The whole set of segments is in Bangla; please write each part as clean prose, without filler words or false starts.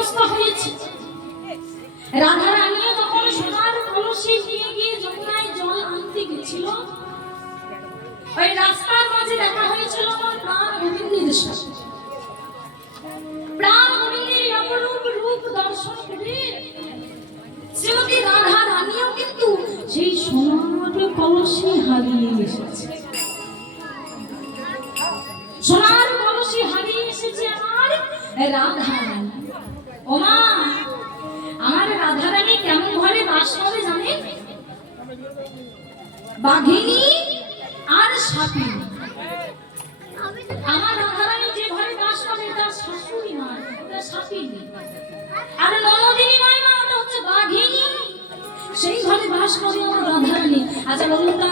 অবস্থা হয়েছে। রাধা রানী যখন সোনার কলসি নিয়ে গিয়ে যমুনায় জল আনতে গেছিল, ওই রাস্তার মাঝে দেখা হয়েছিল আমার প্রাণ গোবিন্দের সাথে। প্রাণ গোবিন্দের অপরূপ রূপ দর্শন করে শ্রীমতী রাধা রানীও কিন্তু সেই সোনার কলসি হারিয়ে এসেছে। সোনার কলসি হারিয়ে এসেছে আমার রাধা রানী। ওমা, আমার রাধা রানী কেমন ঘরে বাস করে জানেন? বাঘিনী আর সাপিনী। আমার রাধা রানী যে ঘরে বাস করে তার শাশুড়ি নয়, তার সাপিনী। আর ননদিনী নয়, মা, ওটা হচ্ছে বাঘিনী। সেই ঘরে বাস করে আমার রাধা রানী। আচ্ছা বলুন তো,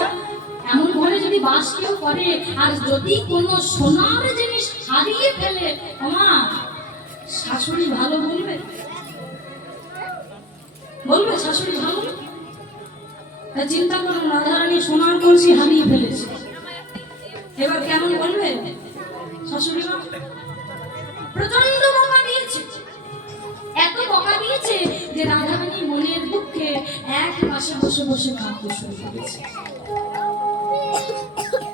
এমন ঘরে যদি বাস কেউ করে আর যদি কোনো সোনার জিনিস হারিয়ে ফেলে, ওমা, শাশুড়ি ভালো বলবে? বলবে শাশুড়ি ভালো? তা চিন্তা করুন, রাধারানী সোনার কলসি হারিয়ে ফেলেছে, এবার কেমন বলবে শাশুড়ি মা? প্রচন্ড বকা দিয়েছে, এত বকা দিয়েছে যে রাধারানী মনের দুঃখে এক পাশে বসে বসে কাঁদতে শুরু করেছে।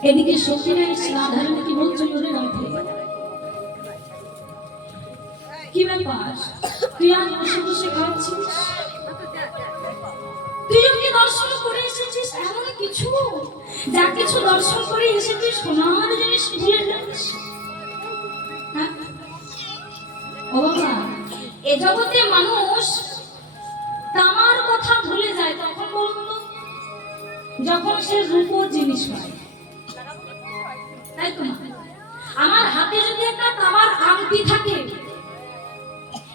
এদিকে সখীরা এসে রাধারানী কি বলছে, ওরে রাধে, কি ব্যাপার, তুই আজ বসে বসে কাঁদছিস? তুই ওকে দর্শন করে এসেছিস এমন কিছু, যা কিছু দর্শন করে এসেছিস সোনার জিনিস ভুলে যাস? ও বাবা, এ জগতে মানুষ তামার কথা ভুলে যায় তখন, বলুন তো, যখন সে রূপোর জিনিস পায়, তাই তো? আমার হাতে যদি একটা তামার আংটি থাকে,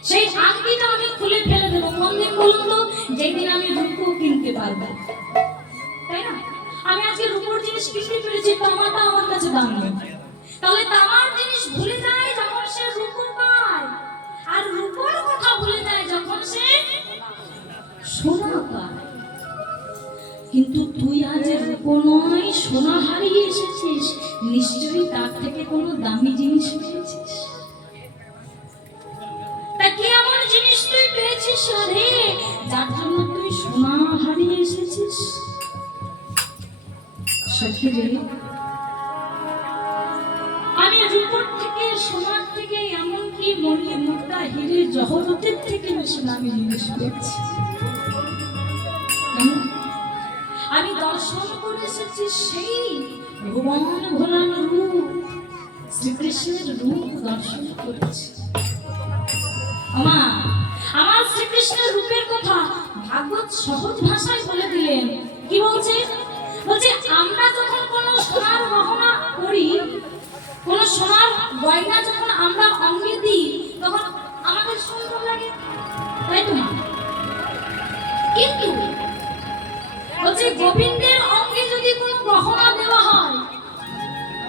সেই আংটিটা আমি খুলে ফেলে দেবো কোন দিন বলুন তো? যেদিন আমি রূপো কিনতে পারবো, তাই না? আমি আজকে রূপোর জিনিস কিনতে পেরেছি, তামাটা আমার কাছে দাম নেই। তাহলে তামার জিনিস ভুলে যায় যখন সে রূপো পায়, আর রূপোর কথা ভুলে যায় যখন সে সোনা পায়। কিন্তু তুই আজ রূপো নয় সোনা হারিয়ে এসেছিস, নিশ্চয়ই তার থেকে কোনো দামি জিনিস পেয়েছিস। তা কি এমন জিনিস তুই পেয়েছিস রে, যার জন্য তুই সোনা হারিয়ে এসেছিস? সত্যি রে, আমি রূপোর থেকে, সোনার থেকে, এমনকি মণি মুক্তা হিরে জহরতের থেকে বেশি দামি জিনিস পেয়েছি। আমি দর্শন করে এসেছি সেই ভুবন ভোলান রূপ, শ্রীকৃষ্ণের রূপ দর্শন করেছি। আমার শ্রীকৃষ্ণের রূপের কথা ভাগবত সহজ ভাষায় বলে দিলেন। কি বলছে? বলছে আমরা যখন কোনো সোনার গহনা করি, কোনো সোনার গয়না যখন আমরা অঙ্গে দিই, তখন আমাদের সুন্দর লাগে, তাই তো? কিন্তু বলছে গোবিন্দের অঙ্গে যদি কোনো গহনা দেওয়া হয়,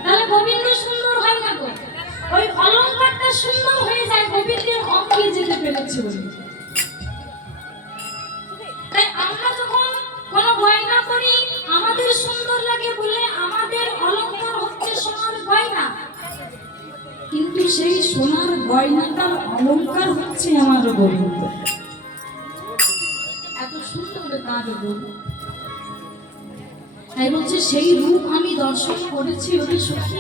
তাহলে গোবিন্দ সুন্দর হয় না গো, ওই অলংকারটা সুন্দর হয়ে যায় গোবিন্দের অঙ্গে যেতে পেরেছে বলে। তাই আমরা যখন কোনো গয়না করি আমাদের সুন্দর লাগে বলে আমাদের অলংকার হচ্ছে সোনার গয়না, কিন্তু সেই সোনার গয়নাটার অলংকার হচ্ছে আমার গোবিন্দ। এত সুন্দর তার রূপ। তাই বলছে সেই রূপ আমি দর্শন করেছি ওরে সখী,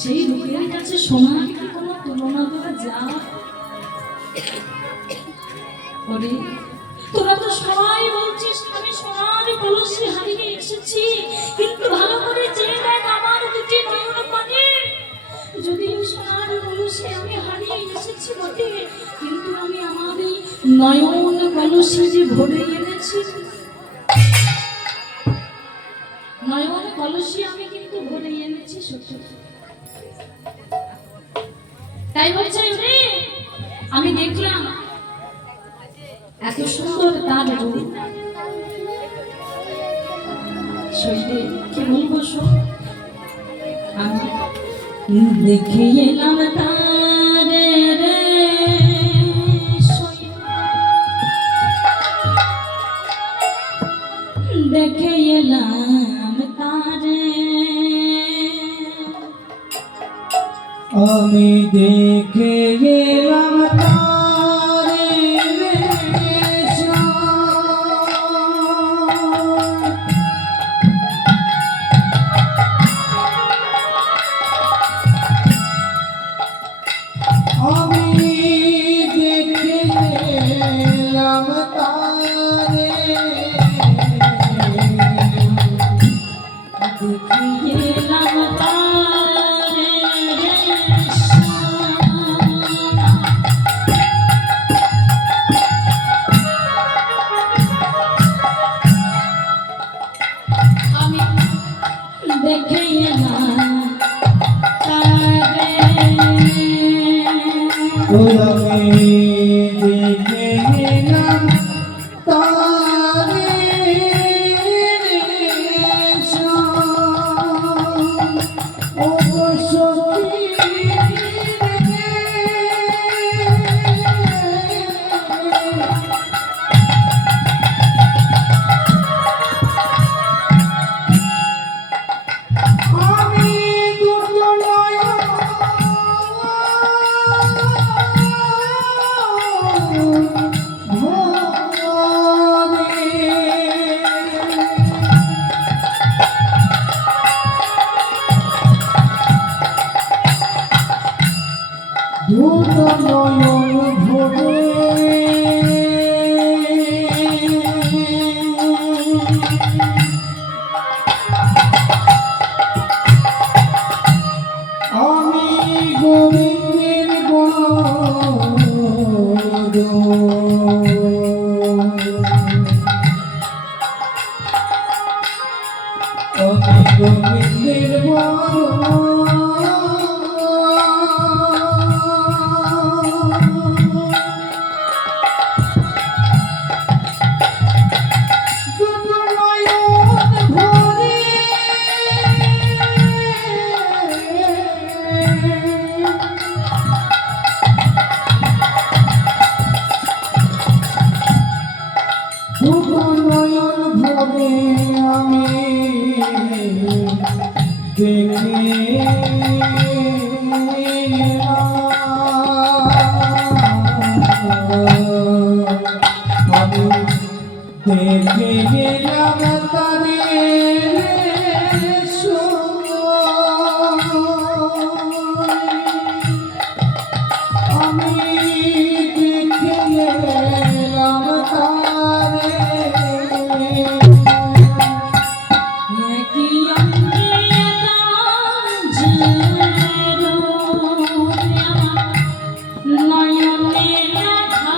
সেই রূপের কাছে সোনার কি কোনো তুলনা করা যায়? ওরে, তোরা তো সবাই বলছিস আমি সোনার কলসি হারিয়ে এসেছি, কিন্তু ভালো করে চেয়ে দেখ আমার দুটি নয়ন পানে। যদি সোনার কলসি আমি হারিয়ে এসেছি বটে, কিন্তু আমি আমার এই নয়ন কলসি যে ভরে এনেছি, নয়ন কলসি আমি কিন্তু ভরে এনেছি সত্যি। তাই বলছে রে, আমি দেখলাম এত সুন্দর তার রূপ, শৈলে কি বলবো, আমি দেখে এলাম তারে রে, দেখে এলাম তারে, আমি দেখে আমি দেখে এলাম তারে গেলাম তারে আমি দেখে এলাম তারে আমি দেখে এলাম তারে দুটো নয়ন ভরে আমি গোবিন্দের বড় আমি গোবিন্দের নয়ন ভরে আমি দেখে আমি দেখে গেলাম তারে আমি দেখে গেলাম তারে একই অঙ্গে কাজ নয়নে দেখা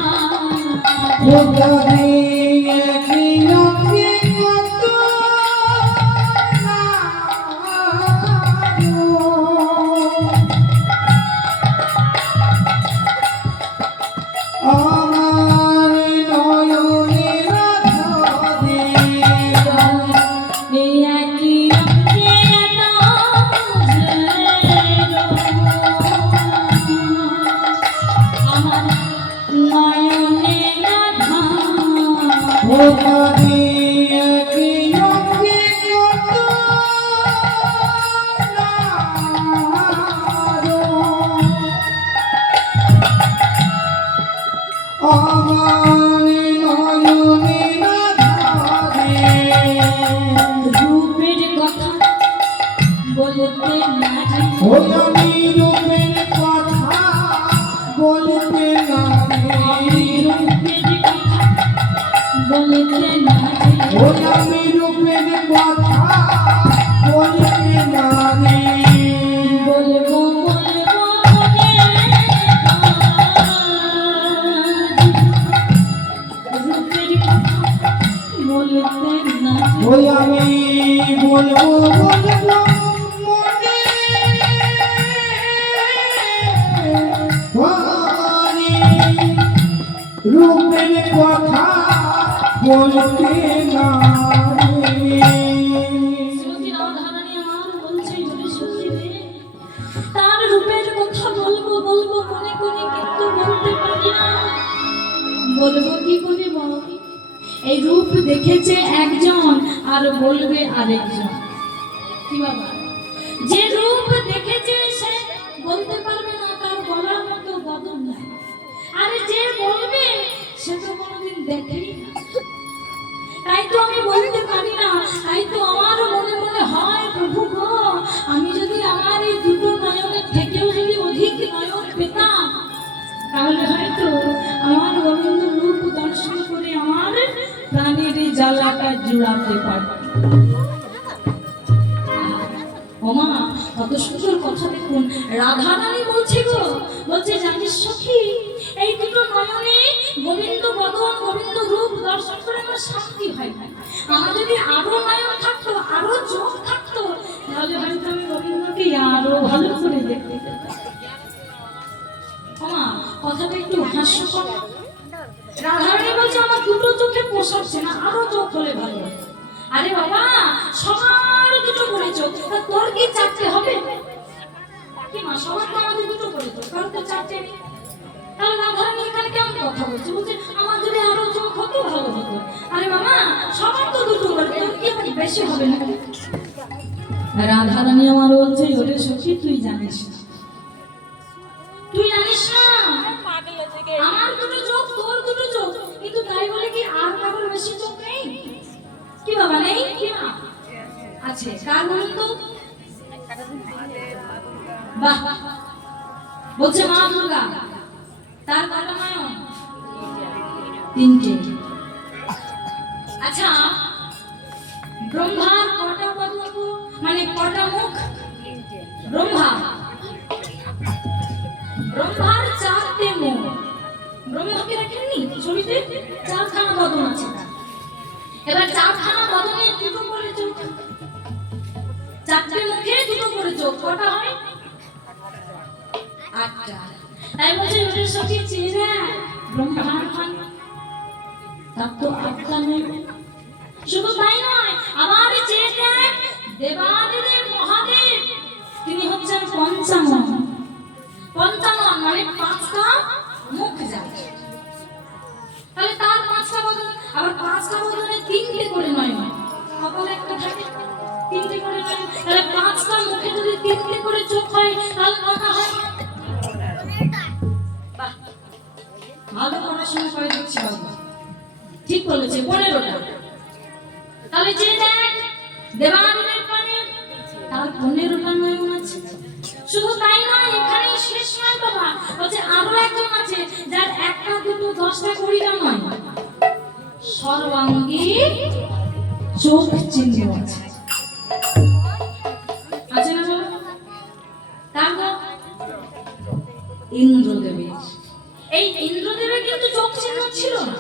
রূপের কথা বলতে নারী আমি রূপের কথা বলতে নারী রূপের কথা বলতে নারী আমি রূপের কথা বলতে নারী বলবো বলবো রূপের কথা বলতে নারী আমি বলবো বলবো মনে ভারী রূপের কথা বলতে নারী শ্রীমতী রাধারানী আমার বলছে যদি শুনতে দে তার রূপের কথা বলবো বলবো মনে করে কিন্তু বলতে পারি না বলবো কি করে বলো এই রূপ দেখেছে একজন আর বলবে আরেকজন কি বাবা যে রূপ দেখেছে সে বলতে পারবে না তার বলার মতো বদল নাই আরে যে বলবে সে তো কোনোদিন দেখেই না তাই তো আমি বলতে পারি না তাই তো আমার মনে মনে হয় প্রভু গো আমি যদি আমার এই দুটো নয়নের থেকেও যদি অধিক নয়ন পেতাম তাহলে হয়তো আমার গোবিন্দ রূপ দর্শন করে আমার প্রাণের এই জ্বালাটা জুড়াতে পারবে। ওমা কত সুন্দর কথা দেখুন, রাধা রানী বলছে গো, বলছে জানিস সখী, এই দুটো নয়নে গোবিন্দ বদন গোবিন্দ রূপ দর্শন করে আমার শান্তি হয় না। আমার যদি আরো নয়ন থাকতো, আরো চোখ থাকতো, তাহলে হয়তো আমি গোবিন্দকে আরো ভালো করে দেখতে পেতাম। ওমা কথাটা একটু হাস্যকর। রাধা রানী বলছে আমার দুটো চোখে পোষাচ্ছে না, আরো চোখ হলে ভালো হতো। আরে বাবা সবার দুটো করে চোখ, তোর কি চারটে হবে? কি মা সবার তো আমাদের দুটো করে চোখ, কারণ তো চারটে নেই। তাহলে রাধারানী এখানে কেমন কথা বলছে? বলছে আমার যদি আরো চোখ হতো ভালো হতো। আরে বাবা সবার তো দুটো করে, তোর কি বেশি হবে না? রাধারানী আমার বলছে ওরে সখী তুই জানিস না, তুই জানিস না আমার দুটো চোখ তোর দুটো চোখ, কিন্তু তাই বলে কি আর কারোর বেশি চোখ নেই? কি বাবা নেই? কি মা আছে? কার বলুন তো? বাহ বলছে মা দুর্গা, তার কটা নয়ন? তিনটে। আচ্ছা ব্রহ্মার কটা বদন, মানে কটা মুখ? ব্রহ্মার চারটে মুখ। ব্রহ্মাকে দেখেননি ছবিতে? চারখানা বদন আছে তার। এবার চারখানা বদনে দুটো করে চোখ, চারটে মুখে দুটো করে চোখ, কটা হয়? 8টা। তাই বলছে ওদের সখী চেয়ে ব্রহ্মার খান, তার তো 8টা নেই। শুধু তাই নয়, আবার চেয়ে দেখ দেবাদিদেব মহাদেব, তিনি হচ্ছেন পঞ্চানন। পঞ্চানন মানে 5টা মুখ যায়। তাহলে তার 5টা বদন, আবার 5টা বদনে 3টে করে নয়ন, কপালে একটা থাকে 3টে করে নয়ন। তাহলে 5টা মুখে যদি 3টে করে চোখ হয় তাহলে কটা হয়? বাহ ভালো পড়াশোনা করে দেখছি বাবা, ঠিক বলেছে 15টা। তাহলে যে দেখ দেবাদিদেব পানে তার 15টা নয়ন আছে। শুধু তাই নয়, এখানে শেষ নয় বাবা, বলছে আরো একজন আছে যার 1টা 2টো 10টা 20টা নয়, সর্বাঙ্গে চোখ চিহ্ন আছে। আছে না বলো? কার গো? ইন্দ্রদেবের। এই ইন্দ্রদেবের কিন্তু চোখ চিহ্ন ছিল না,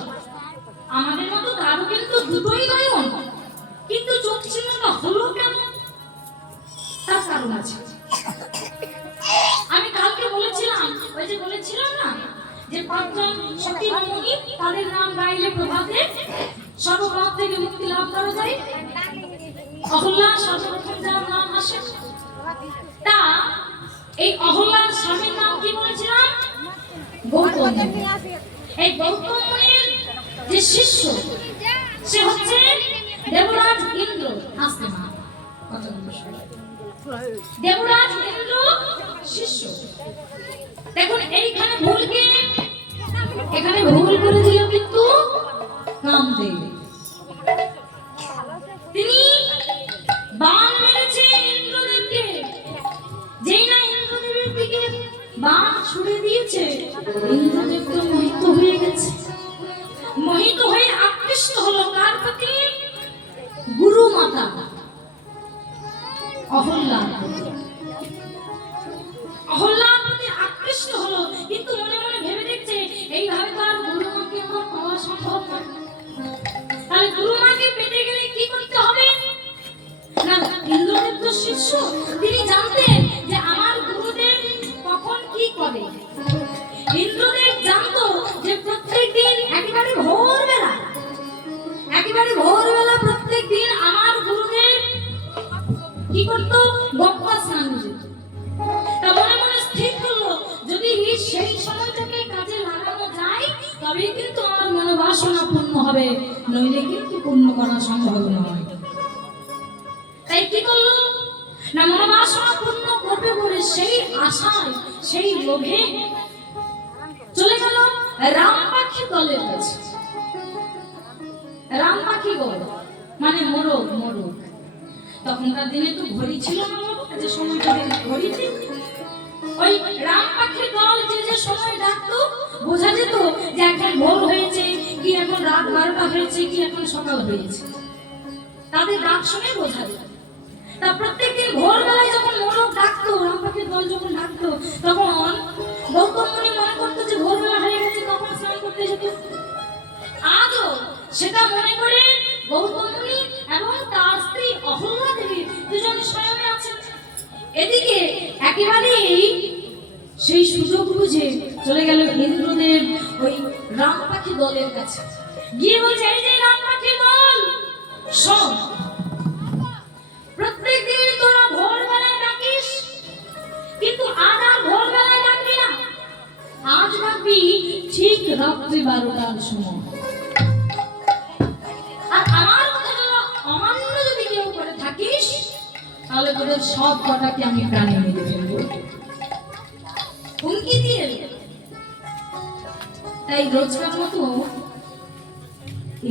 আমাদের মতো তারও কিন্তু দুটোই নয়ন, কিন্তু চোখ চিহ্নটা হলো কেন? তার কারণ আছে। আমি কালকে বলেছিলাম, ওই যে বলেছিলাম না যে 5জন সতী রমণী, তাদের নাম গাইলে প্রভাতে সর্বপাপ থেকে মুক্তি লাভ করা যায়। অহল্যা সর্বপ্রথম যার নাম আসে, তা এই অহল্যার স্বামীর নাম কি বলেছিলাম? গৌতম। এই গৌতম মুনির যে শিষ্য সে হচ্ছে দেবরাজ ইন্দ্র। আসতে মা কথা বলছো, দেবরাজ ইন্দ্র শিষ্য। দেখুন এইখানে ভুল কি? এখানে ভুল করে দিল কিন্তু কামদেব। তিনি বাণ মেরেছে ইন্দ্রদেবকে, যেই না ইন্দ্রদেবের দিকে বাণ ছুড়ে দিয়েছে, ইন্দ্রদেব তো মোহিত হয়ে গেছে। মোহিত হয়ে আকৃষ্ট হলো কার প্রতি? গুরু মাতা অহল্যার প্রতি। অহল্যার প্রতি আকৃষ্ট হলো, কিন্তু মনে মনে ভেবে দেখছে এইভাবে তো আর গুরু মাকে আমার পাওয়া সম্ভব না। তাহলে গুরু মাকে পেতে গেলে কি করতে হবে? না ইন্দ্রদেব তো শিষ্য, তিনি জানতেন যে আমার গুরুদেব কখন কি করে। ইন্দ্রদেব জানতো যে প্রত্যেকদিন একেবারে ভোরবেলা প্রত্যেকদিন আমার গুরুদেব কি করতো? গঙ্গা স্নান যেত। তা মনে মনে স্থির করলো যদি সেই সময়টাকে কাজে লাগানো যায় তবে কিন্তু আমার মনোবাসনা পূর্ণ হবে, নইলে কিন্তু পূর্ণ করা সম্ভব নয়। তাই কি করলো না, মনোবাসনা পূর্ণ করবে বলে সেই আশায় সেই লোভে চলে গেল রাম পাখি দলের কাছে। রাম পাখি দল মানে মোরগ। তখনকার দিনে তো ঘড়ি ছিল না, যে সময়টা ঘড়ি ছিল। ওই রাম পাখির দল যে সময় ডাকতো বোঝা যেত যে এখন ভোর হয়েছে কি এখন রাত 12টা হয়েছে কি এখন সকাল হয়েছে। তাদের ডাক শুনে বোঝা যেত। তা প্রত্যেকদিন ভোরবেলায় যখন মোরগ ডাকতো, রামপাখির দল যখন ডাকতো, তখন গৌতম মুনি মনে করতো যে ভোরবেলা হয়ে গেছে, তখন স্নান করতে যেত। আজও সেটা মনে করে গৌতম মুনি এবং তার স্ত্রী অহল্যা দেবী দুজন শয়নে আছেন। এদিকে একেবারেই সেই সুযোগ বুঝে চলে গেল ইন্দ্রদেব ওই রাম পাখি দলের কাছে, গিয়ে বলছে, এই যে রাম পাখি দল, শোন, প্রত্যেকদিন তোরা ভোরবেলায় ডাকিস, কিন্তু আজ আর ভোরবেলায় ডাকবি না, আজ ডাকবি ঠিক রাত্রি 12টার সময়। আর আমার কথা অমান্য যদি কেউ করে থাকিস, তাহলে তোদের সব কটাকে আমি প্রাণে মেরে ফেলবো, হুমকি দিয়ে। তাই রোজকার মতো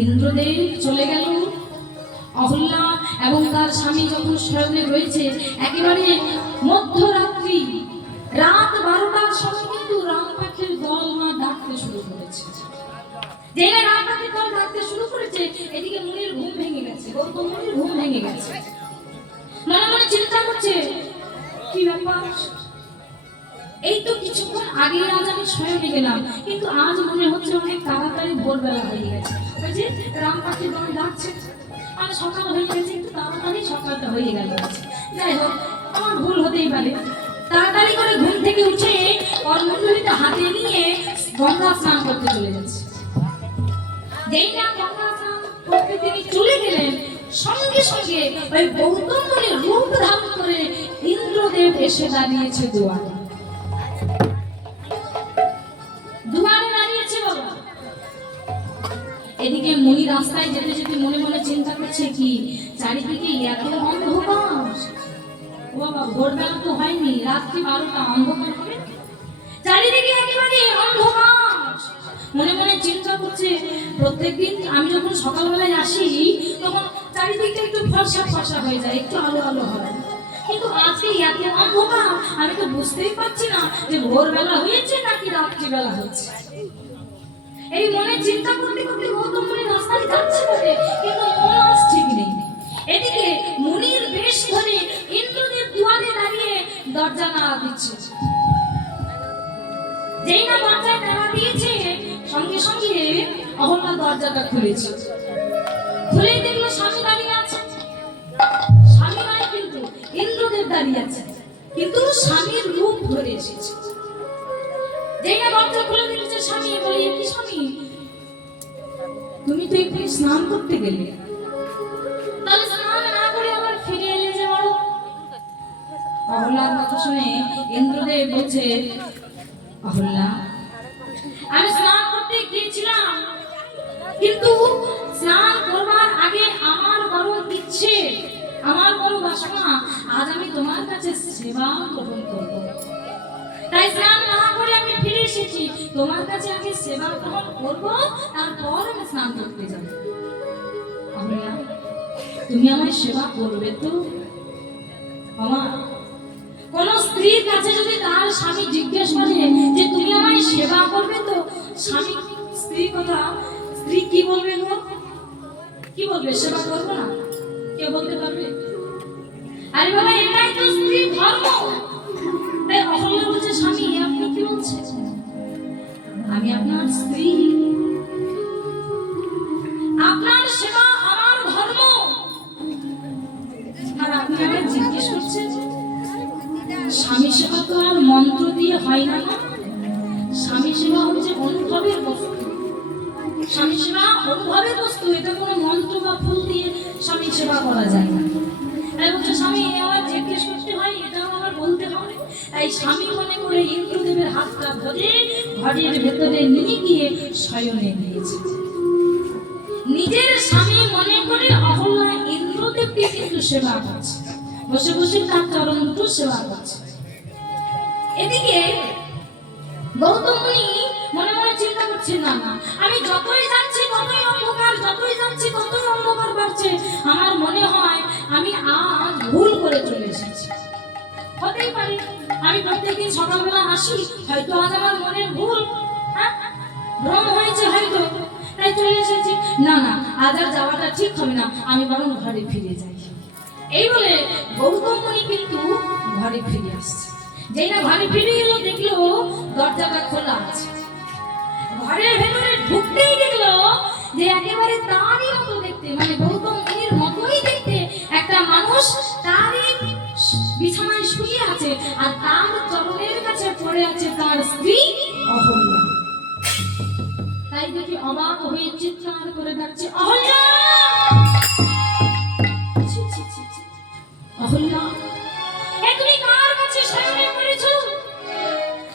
ইন্দ্রদেব চলে গেল। অহল্যা এবং তার স্বামী যখন শয়নে রয়েছে, একেবারে মধ্যরাত্রি রাত 12টার সময় কিন্তু রাম পাখির দল না ডাকতে শুরু করেছে। যেই রাম পাখির দল ডাকতে শুরু করেছে, এদিকে মুনির ঘুম ভেঙে গেছে, গৌতম মুনির ঘুম ভেঙে গেছে। মনে মনে চিন্তা করছে, কি ব্যাপার, এই তো কিছুক্ষণ আগে আজ আমি শয়নে গেলাম, কিন্তু আজ মনে হচ্ছে অনেক তাড়াতাড়ি ভোরবেলা হয়ে গেছে। ওই যে রাম পাখির দল ডাকছে, আর সকাল হয়ে গেছে, একটু তাড়াতাড়ি সকালটা হয়ে গেল। যাই হোক, আমার ভুল হতেই পারে। তাড়াতাড়ি করে ঘুম থেকে উঠে করমণ্ডলীটা হাতে নিয়ে গঙ্গা স্নান করতে চলে যাচ্ছে। যেই না গঙ্গা স্নান করতে তিনি চলে গেলেন, সঙ্গে সঙ্গে ওই গৌতম মুনির রূপ ধারণ করে ইন্দ্রদেব এসে দাঁড়িয়েছে দুয়ারে। দুয়ারে দাঁড়িয়েছে বাবা। এদিকে মুনি রাস্তায় যেতে যেতে মনে মনে চিন্তা করছে, কি চারিদিকে এত অন্ধকার, বাবা ভোরবেলা তো হয়নি, রাত্রি 12টা, অন্ধকার হবে, চারিদিকে একেবারে অন্ধকার। মনে মনে চিন্তা করছে, প্রত্যেকদিন আমি যখন সকালবেলায় আসি তখন চারিদিকটা একটু ফর্সা ফর্সা হয়ে যায়, একটু আলো আলো হয়, কিন্তু আজকে এত অন্ধকার, আমি তো বুঝতেই পারছি না যে ভোরবেলা হয়েছে নাকি রাত্রিবেলা হচ্ছে। এই মনে চিন্তা করতে করতে গৌতম মুনি রাস্তায় যাচ্ছে বটে, কিন্তু মন আজ ঠিক নেই। এদিকে মুনির বেশ ধরে ইন্দ্রদেব দুয়ারে দাঁড়িয়ে দরজা নাড়া দিচ্ছে। যেই না দরজায় নাড়া দিয়েছে, সঙ্গে সঙ্গে অহল্যা দরজাটা খুলেছে। খুলেই দেখলো স্বামী দাঁড়িয়ে আছে। স্বামী নয় কিন্তু ইন্দ্রদেব দাঁড়িয়ে আছে, কিন্তু স্বামীর রূপ ধরে এসেছে। যেই না দরজা খুলে দেখেছে স্বামী, বলে, কি স্বামী, তুমি তো এখানে স্নান করতে গেলে, তাহলে স্নান না করে আবার ফিরে এলে যে বড়। অহল্যার কথা শুনে ইন্দ্রদেব বলছে, অহল্যা, আমি স্নান করতে গিয়েছিলাম, কিন্তু স্নান করবার আগে আমার বড় ইচ্ছে, আমার বড় বাসনা, আজ আমি তোমার কাছে সেবা গ্রহণ করব। তাই স্নান না করে আমি ফিরে এসেছি, তোমার কাছে আগে সেবা গ্রহণ করব, তারপর আমি স্নান করতে যাব। অহল্যা, তুমি আমার সেবা করবে তো? আমার কোন স্ত্রীর কাছে যদি তার স্বামী জিজ্ঞেস করে যে তুমি আমায় সেবা করবে তো, স্বামী স্ত্রীর কথা, স্ত্রী কি বলবে গো? কি বলবে? সেবা করবো না? কে বলতে পারবে? আরে বাবা, এটাই তো স্ত্রী ধর্ম। তাই অহল্যা বলছে, স্বামী আপনি কি বলছেন? আমি আপনার স্ত্রী, আপনার সেবা আমার ধর্ম, আর আপনি আমাকে জিজ্ঞেস করছেন? স্বামী সেবা তো আর মন্ত্র দিয়ে হয় না। স্বামী সেবা হচ্ছে অনুভবের বস্তু। স্বামী সেবা অনুভবের বস্তু, এটা কোনো মন্ত্র বা ফুল দিয়ে স্বামী সেবা করা যায় না। তাই বলছে, স্বামী আমার জিজ্ঞেস করতে হয়, এটাও আমার বলতে হয়। তাই স্বামী মনে করে ইন্দ্রদেবের হাতটা ধরে ঘরের ভেতরে নিয়ে গিয়ে শয়নে দিয়েছে। নিজের স্বামী মনে করে অহল্যা ইন্দ্রদেবকে কিন্তু সেবা করছে, বসে বসে তার চরণ দুটো সেবা করছে। এদিকে গৌতম মুনি মনে মনে চিন্তা করছে, না না, আমি যতই যাচ্ছি ততই অন্ধকার, যতই যাচ্ছি ততই অন্ধকার বাড়ছে, আমার মনে হয় আমি আজ ভুল করে চলে এসেছি। হতেই পারে আমি প্রত্যেকদিন সকালবেলা আসি, হয়তো আজ আমার মনের ভুল, হ্যাঁ ভ্রম হয়েছে হয়তো, তাই চলে এসেছি। না না, আজ আর যাওয়াটা ঠিক হবে না, আমি বরং ঘরে ফিরে যাই। এই বলে গৌতম মুনি কিন্তু ঘরে ফিরে আসছে। যেই না ঘরে ফিরে এলো, দেখলো দরজাটা খোলা আছে। ঘরের ভেতরে ঢুকতেই দেখলো যে একেবারে তারই মতো দেখতে, মানে গৌতম মুনির মতোই দেখতে একটা মানুষ তারই বিছানায় শুয়ে আছে, আর তার চরণের কাছে পড়ে আছে তার স্ত্রী অহল্যা। তাই দেখি অবাক হয়ে চিৎকার করে ডাকছে, অহল্যা! ছি, ছি, ছি, ছি। অহল্যা, এ তুমি কার কাছে শয়নে পড়েছো?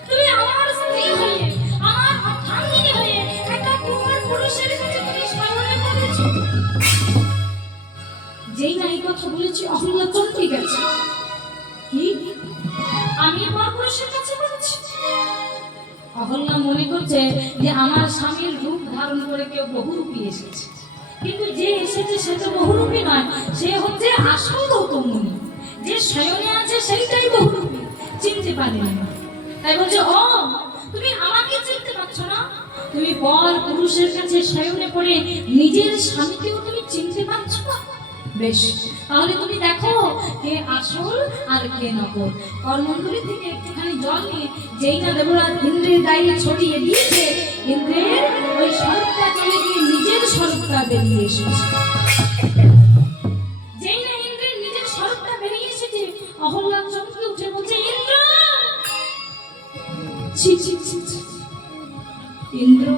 তুমি আমার স্ত্রী হয়ে, আমার অর্ধাঙ্গিনী হয়ে একটা কুমার পুরুষের কাছে তুমি শয়নে পড়েছো। যেই না এই কথা বলেছি, অহল্যা চমকে গেছে। কি? আমি পরপুরুষের কাছে পড়েছি? অহল্যা মনে করছে যে আমার স্বামীর রূপ ধারণ করে কেউ বহুরূপী এসেছে, কিন্তু যে এসেছে সে তো বহুরূপী নয়, সে হচ্ছে আসল গৌতম মুনি। যে শয়নে আছে সেইটাই বহুরূপী, চিনতে পারেনি। তাই বলছে, ও তুমি আমাকে চিনতে পারছো না? তুমি পর পুরুষের কাছে শয়নে পড়ে নিজের স্বামীকেও তুমি চিনতে পারছো না? বেশ, তাহলে তুমি দেখো কে আসল আর কে নকল। করমণ্ডলী থেকে একটুখানি জল নিয়ে যেই না দেবরাজ ইন্দ্রের গায়ে ছড়িয়ে দিয়েছে, ইন্দ্রের ওই স্বরূপটা চলে গিয়ে নিজের স্বরূপটা বেরিয়ে এসেছে। যেই না ইন্দ্রের নিজের স্বরূপটা বেরিয়ে এসেছে, অহল্যা চমকে উঠে বলছে, ইন্দ্র! ছি ছি ছি ছি। ইন্দ্র,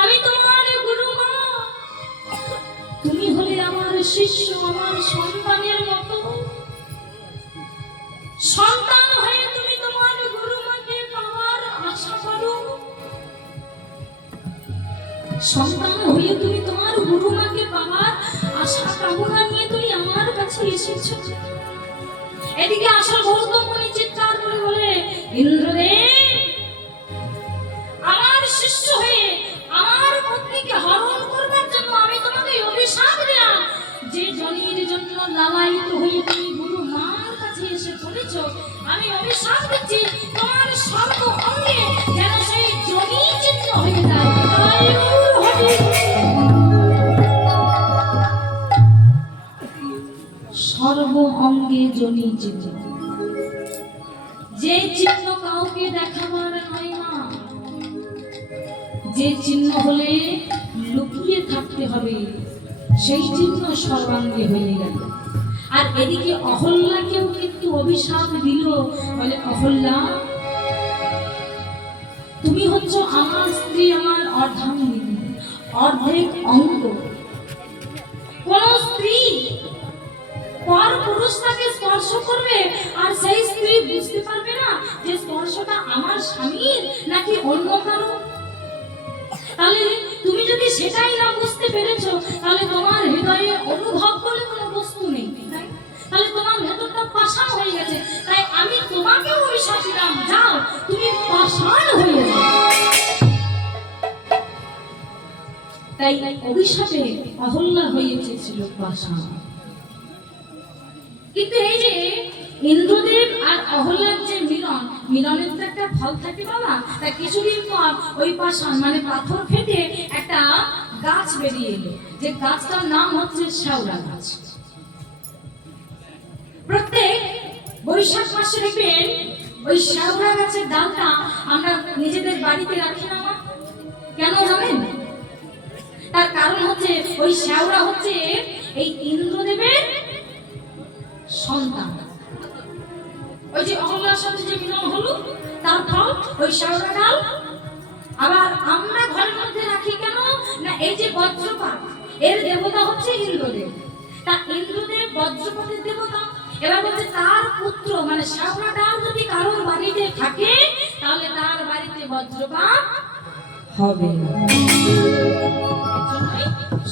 আমি তোমার গুরু মা, তুমি হলে আমার শিষ্য, আমার সন্তানের মতো। সন্তান হয়ে তুমি তোমার গুরু মাকে পাওয়ার আশা করো। সন্তান হয়ে তুমি তোমার গুরু মাকে পাওয়ার আশা কামনা নিয়ে তুমি আমার কাছে এসেছো। এদিকে আসল গৌতম মুনি চিৎকার করে বলে, ইন্দ্রদেব, আমার শিষ্য হয়ে আমার পত্নীকে হরণ করবার জন্য আমি তোমাকে অভিশাপ দিলাম। যে জনির জন্য লালায়িত হয়ে তুমি গুরু মার কাছে এসে পড়েছ, আমি অভিশাপ দিচ্ছি তোমার সর্ব অঙ্গে যেন সেই জনি চিহ্ন হয়ে যায়। সর্ব অঙ্গে জনি চিহ্ন, যে চিহ্ন কাউকে দেখাবার নয় না, যে চিহ্ন হলে লুকিয়ে থাকতে হবে, সেই চিহ্ন সর্বাঙ্গে হয়ে গেল। আর এদিকে অহল্যাকেও কিন্তু অভিশাপ দিল, বলে, অহল্যা, তুমি হচ্ছ আমার স্ত্রী, আমার অর্ধাঙ্গিনী, অর্ধেক অঙ্গ। কোন স্ত্রী পর পুরুষ তাকে স্পর্শ করবে আর সেই স্ত্রী বুঝতে পারবে না যে স্পর্শটা আমার স্বামীর নাকি অন্য কারো? তাহলে তুমি যদি সেটাই না বুঝতে পেরেছো, তাহলে তোমার হৃদয়ে অনুভব বলে কোনো বস্তু নেই, তাহলে তোমার ভেতরটা পাষাণ হয়ে গেছে। তাই আমি তোমাকেও অভিশাপ দিলাম, যাও তুমি পাষাণ হয়ে যাও। তাই অভিশাপে অহল্যা হয়েছে ছিল পাষাণ। কিন্তু এই যে ইন্দ্রদেব আর অহল্যার যে মিলন, মিলনের তো একটা ফল থাকে বাবা। তা কিছুদিন পর ওই পাষাণ মানে পাথর ফেটে একটা গাছ বেরিয়ে এলো, যে গাছটার নাম হচ্ছে শ্যাওড়া গাছ। প্রত্যেক বৈশাখ মাসে দেখবেন ওই শ্যাওড়া গাছের ডালটা আমরা নিজেদের বাড়িতে রাখি না মা? কেন জানেন? তার কারণ হচ্ছে ওই শ্যাওড়া হচ্ছে এই ইন্দ্রদেবের সন্তান। ওই যে অহল্যার সাথে যে মিলন হলো, তার ফল ওই শ্যাওড়া ডাল। আবার আমরা ঘরের মধ্যে রাখি কেন না, এই যে বজ্রপাত, এর দেবতা হচ্ছে ইন্দ্রদেব। তা ইন্দ্রদেব বজ্রপাতের দেবতা। এবার বলছে তার পুত্র মানে শ্যাওড়া ডাল যদি কারোর বাড়িতে থাকে, তাহলে তার বাড়িতে বজ্রপাত হবে।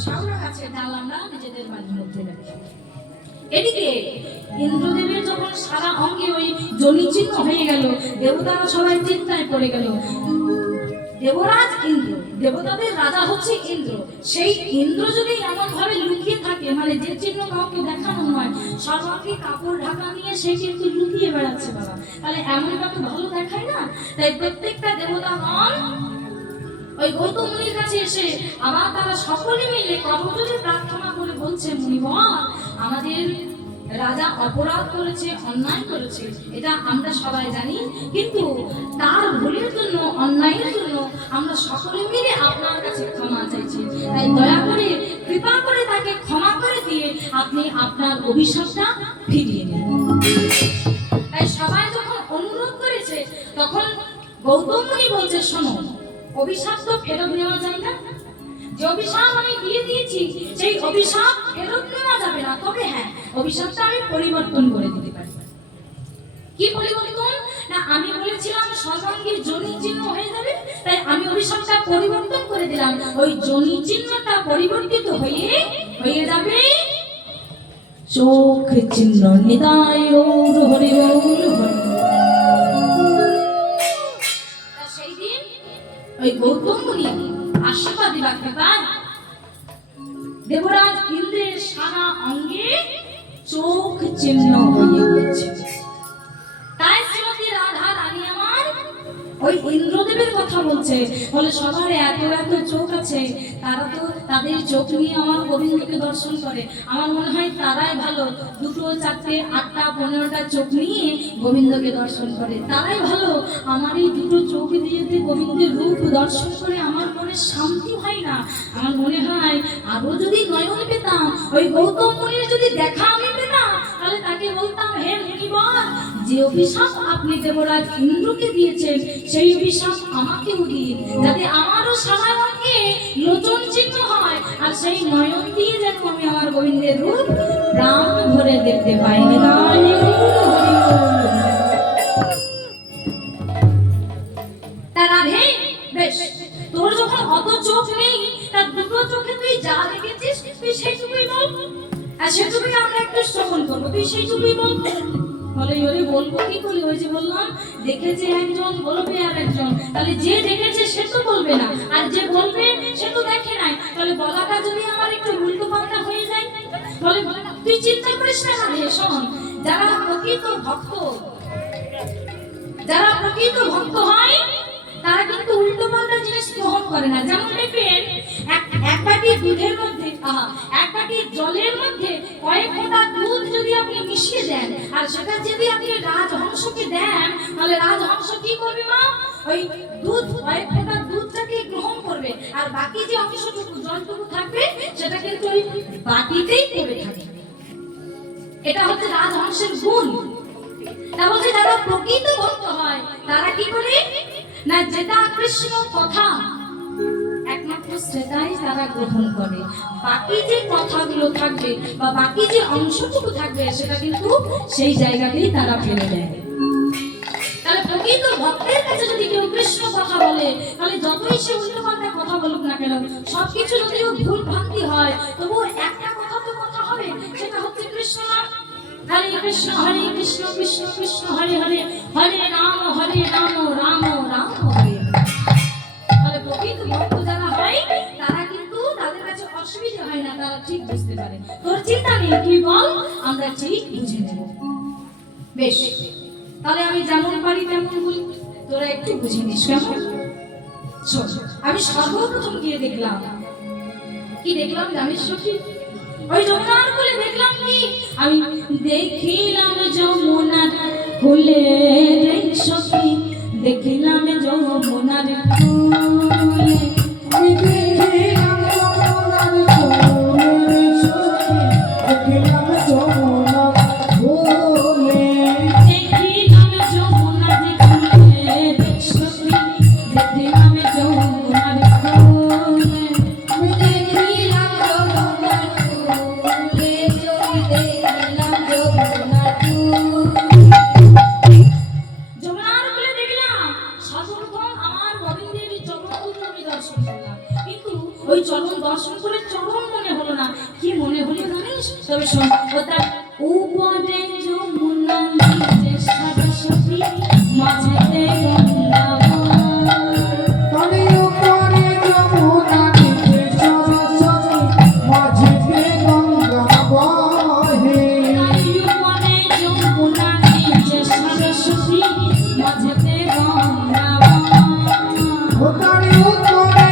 শ্যাওড়া গাছের ডাল আমরা নিজেদের বাড়ির মধ্যে রাখি। এদিকে ইন্দ্রদেবের যখন সারা অঙ্গে ওই জনি চিহ্ন হয়ে গেল, দেবতারা সবাই চিন্তায় পড়ে গেল। দেবরাজ ইন্দ্র, দেবতাদের রাজা হচ্ছে ইন্দ্র, সেই ইন্দ্র যদি এমন ভাবে লুকিয়ে থাকে, মানে যে চিহ্ন কাউকে দেখানো নয়, সর্বাঙ্গে কাপড় ঢাকা নিয়ে সে কিন্তু লুকিয়ে বেড়াচ্ছে বাবা, তাহলে এমনটা তো ভালো দেখায় না। তাই প্রত্যেকটা দেবতাগণ ওই গৌতম মুনির কাছে এসে আবার তারা সকলে মিলে করজোড়ে প্রার্থনা করে বলছে, মুনিবর, আমাদের রাজা অপরাধ করেছে, অন্যায় করেছে, এটা আমরা সবাই জানি, কিন্তু তার ভুলের জন্য, অন্যায়ের জন্য আমরা সকলে মিলে আপনার কাছে ক্ষমা চাইছি। তাই দয়া করে, কৃপা করে তাকে ক্ষমা করে দিয়ে আপনি আপনার অভিশাপটা ফিরিয়ে নিন। তাই সবাই যখন অনুরোধ করেছে, তখন গৌতম মুনি বলছে, শোনো, অভিশাপ তো ফেরত নেওয়া যায় না। যে অভিশাপ আমি দিয়ে দিয়েছি সেই অভিশাপ ফেরত নেওয়া যাবে না, তবে হ্যাঁ, অভিশাপটা আমি পরিবর্তন করে দিতে পারি। কি পরিবর্তন? না, আমি বলেছিলাম সর্বাঙ্গীর যোনি চিহ্ন হয়ে যাবে, তাই আমি অভিশাপটা পরিবর্তন করে দিলাম। ওই যোনি চিহ্নটা পরিবর্তিত হয়ে যাবে চোখ চিহ্ন। নিতাই গৌর হরি বল হরি। সেই দিন ওই গৌতম মুনি আশীর্বাদ দিবাকে পায়, দেবরাজ ইন্দ্রের সারা অঙ্গে চোখ চিহ্ন হয়ে গেছে। তাই শ্রীমতী রাধা রানী আমার ওই ইন্দ্রদেবের কথা বলছে, বলে সবার এত এত চোখ আছে, তারা তো তাদের চোখ নিয়ে আমার গোবিন্দকে দর্শন করে। আমার মনে হয় তারাই ভালো, 2, 4, 8, 15টা চোখ নিয়ে গোবিন্দকে দর্শন করে, তারাই ভালো। আমার এই 2 চোখ দিয়ে গোবিন্দের রূপ দর্শন করে আমার মনে শান্তি হয় না। আমার মনে হয় আরো যদি নয়ন পেতাম, ওই গৌতম মুনির যদি দেখা আমি পেতাম, তাহলে তাকে বলতাম, হে মুনিবর, যে অভিশাপ আপনি দেবরাজ ইন্দ্রকে দিয়েছেন সেই অভিশাপ আমাকেও দিন, যাতে আমারও সারা অঙ্গে লোচন চিহ্ন হয়, আর সেই নয়ন দিয়ে যেন আমি আমার গোবিন্দের রূপ প্রাণ ভরে দেখতে পাই। রাধে, বেশ, তোর যখন অত চোখ নেই, তার 2 চোখে তুই যা দেখেছিস তুই সেইটুকুই বল, আর সেটুকুই আমরা একটু শ্রবণ করবো, তুই সেইটুকুই বল। বলে, ওরে বলবো কি করে? ওই যে বললাম, দেখেছে একজন, বলবে আর একজন, তাহলে যে দেখেছে সে তো বলবে না, আর যে বলবে সে তো দেখে নাই, তাহলে বলাটা যদি আমার একটু উল্টো পাল্টা হয়ে যায়, বলে তুই চিন্তা করিস না। রে শোন, যারা প্রকৃত ভক্ত হয়, তারা কিন্তু উল্টো পাল্টা জিনিস গ্রহণ করে না। যেমন দেখবেন, এক বাটি দুধের মধ্যে, এক বাটি জলের মধ্যে কয়েক ফোঁটা দুধ যদি আপনি মিশিয়ে দেন, আর সেটা যদি আপনি রাজহংসকে দেন, তাহলে রাজহংস কি করবে মা? ওই দুধ, কয়েক ফোঁটা দুধটাকে গ্রহণ করবে, আর বাকি যে অংশটুকু, জলটুকু থাকবে, সেটা কিন্তু ওই বাটিতেই পড়ে থাকবে। এটা হচ্ছে রাজহংসের গুণ। তা বলছে, যারা প্রকৃত ভক্ত হয় তারা কি করে না, যেটা কৃষ্ণ কথা একমাত্র সেটাই তারা গ্রহণ করে, বাকি যে কথাগুলো থাকবে বা বাকি যে অংশটুকু থাকবে সেটা কিন্তু সেই জায়গাতেই তারা ফেলে দেয়। তাহলে প্রকৃত ভক্তের কাছে যদি কেউ কৃষ্ণ কথা বলে, তাহলে যতই সে উল্টোপাল্টা কথা বলুক না কেন, সবকিছু যদিও ভুল ভ্রান্তি হয়, তবুও একটা কথা তো কথা হবে, সেটা হচ্ছে কৃষ্ণ নাম। হরে কৃষ্ণ কৃষ্ণ কৃষ্ণ হরে হরে, হরে রাম রাম রাম হরে। তাহলে প্রকৃত ভক্ত যারা হয়, তারা কিন্তু তাদের কাছে অসুবিধা হয় না, তারা ঠিক বুঝতে পারে। তোর চিন্তা নেই, তুই বল, আমরা ঠিক বুঝে নেব। বেশ, তাহলে আমি যেমন পারি তেমন বলি, তোরা একটু বুঝে নিস কেমন? শোন, আমি সর্বপ্রথম গিয়ে দেখলাম, কি দেখলাম জানিস সখী? ওই যমুনার কোলে দেখলাম কি? আমি দেখিলাম যমুনার কোলে রে সখী, দেখিলাম যমুনার কোলে, আমি দেখিলাম যমুনার কোলে রে সখী, দেখিলাম যমুনার কোলে, দেখিলাম যমুনার কোলে রে সখী, দেখিলাম যমুনার কোলে, আমি দেখিলাম যমুনার কোলে, যদি দেখিলাম যমুনার কোলে। যমুনার কোলে দেখলাম, সর্বপ্রথম আমার গোবিন্দের চরণগুলো আমি দর্শন করলাম, কিন্তু ওই চরণ দর্শন করে চরণ মনে হলো না, কি মনে হলো জানিস? তবে শোন, তার উপরে যমুনা, নিচে সরস্বতী, মাঝেতে গঙ্গা, তবে উপরে যমুনা, নিচে সরস্বতী, মাঝেতে গঙ্গা বহে, উপরে যমুনা, নিচে সরস্বতী, মাঝেতে গঙ্গা। ওটার উপরে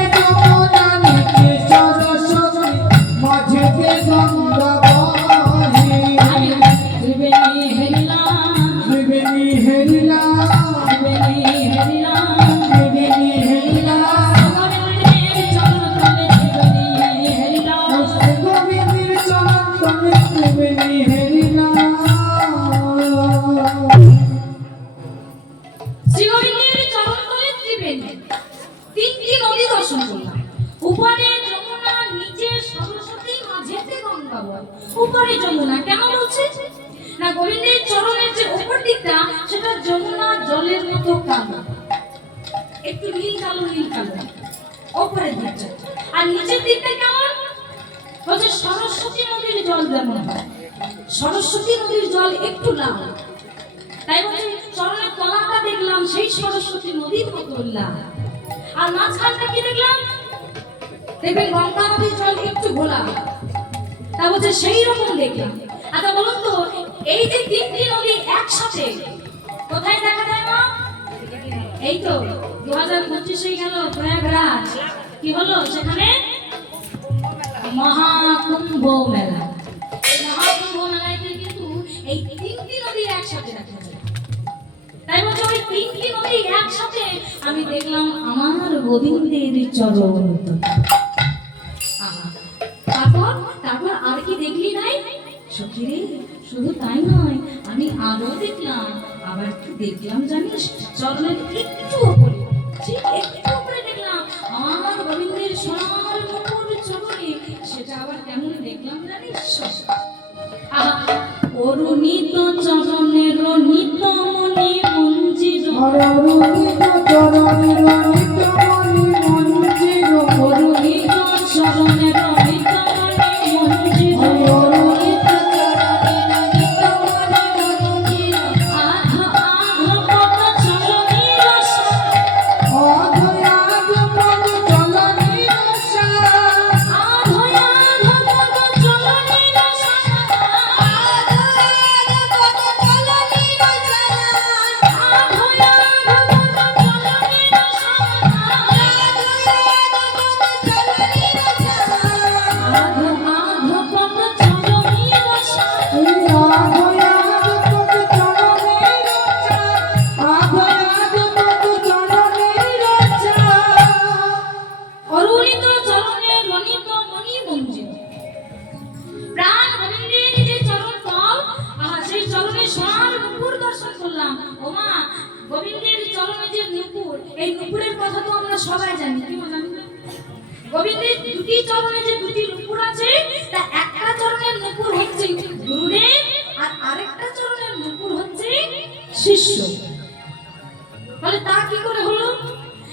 ত্রিবেণী, তিনটি নদী দর্শন করলাম। উপরে যমুনা, নিচে সরস্বতী, মাঝেতে গঙ্গা বয়। উপরে যমুনা কেন বলছে না, গোবিন্দের চরণের যে উপর দিকটা সেটা যমুনা জলের মতো কালো, একটু নীল কালো উপরের দিকটা। আর নিচের দিকটা কেমন বলছে, সরস্বতী নদীর জল যেমন হয়, সরস্বতী নদীর জল একটু লাল, তাই বলছে চরণের তলাটা দেখলাম সেই সরস্বতী নদীর মতো লাল। আর মাঝখানটা কি দেখলাম, দেখবেন গঙ্গা নদীর জল একটু ঘোলা, তা বলছে সেই রকম দেখলাম। আচ্ছা বলুন তো, এই যে তিনটি নদী একসাথে কোথায় দেখা যায় মা? এই তো 2025 হয়ে গেল, প্রয়াগরাজ কি হলো, সেখানে মহাকুম্ভ মেলা। এই মহাকুম্ভ মেলায় কিন্তু এই তিনটি নদী একসাথে দেখা যায়। তাই বলছে ওই তিনটি নদী একসাথে আমি দেখলাম আমার গোবিন্দের চরণ। তারপর তারপর আর কি দেখলি নাই সখী রে? শুধু তাই নয়, আমি আরো দেখলাম, আবার কি দেখলাম জানিস, চরণের একটু উপরে, ঠিক একটু উপরে দেখলাম আমার গোবিন্দের সোনার মুকুট চরণে। সেটা আবার কেমন দেখলাম জানিস? অরুণিত চরণের রণিত মণি মঞ্জির, অরুণিত চরণের রণিত মণি মঞ্জির, অরুণিত চরণের রণিত মণি মঞ্জির, অরুণিত চরণের রণিত মণি মঞ্জির, আধ আধ পদ চরণের আশা, অধয়াগ পদ চলনির আশা, আধ আধ পদ চরণের আশা, অধয়াগ পদ চলনির আশা, আধ আধ পদ চরণের আশা, আধ আধ পদ চরণের আশা। এই অধয়াগ পদ চলনির আশা, অধয়াগ পদ চলনির আশা। অরুণিত চরণের রণিত মণি মঞ্জির, প্রাণ গোবিন্দের যে চরণ তল, সেই চরণে সোনার নুপুর দর্শন করলাম। ওমা, গোবিন্দের চরণে যে নুপুর, এই নুপুরের কথা তো আমরা সবাই জানি, কি জানি না? গোবিন্দের দুটি চরণে যে দুটি নুপুর আছে, তা একটা চরণের নুপুর হচ্ছে গুরুদেব, আর আরেকটা চরণের নুপুর হচ্ছে শিষ্য। বলে তা কি করে হলো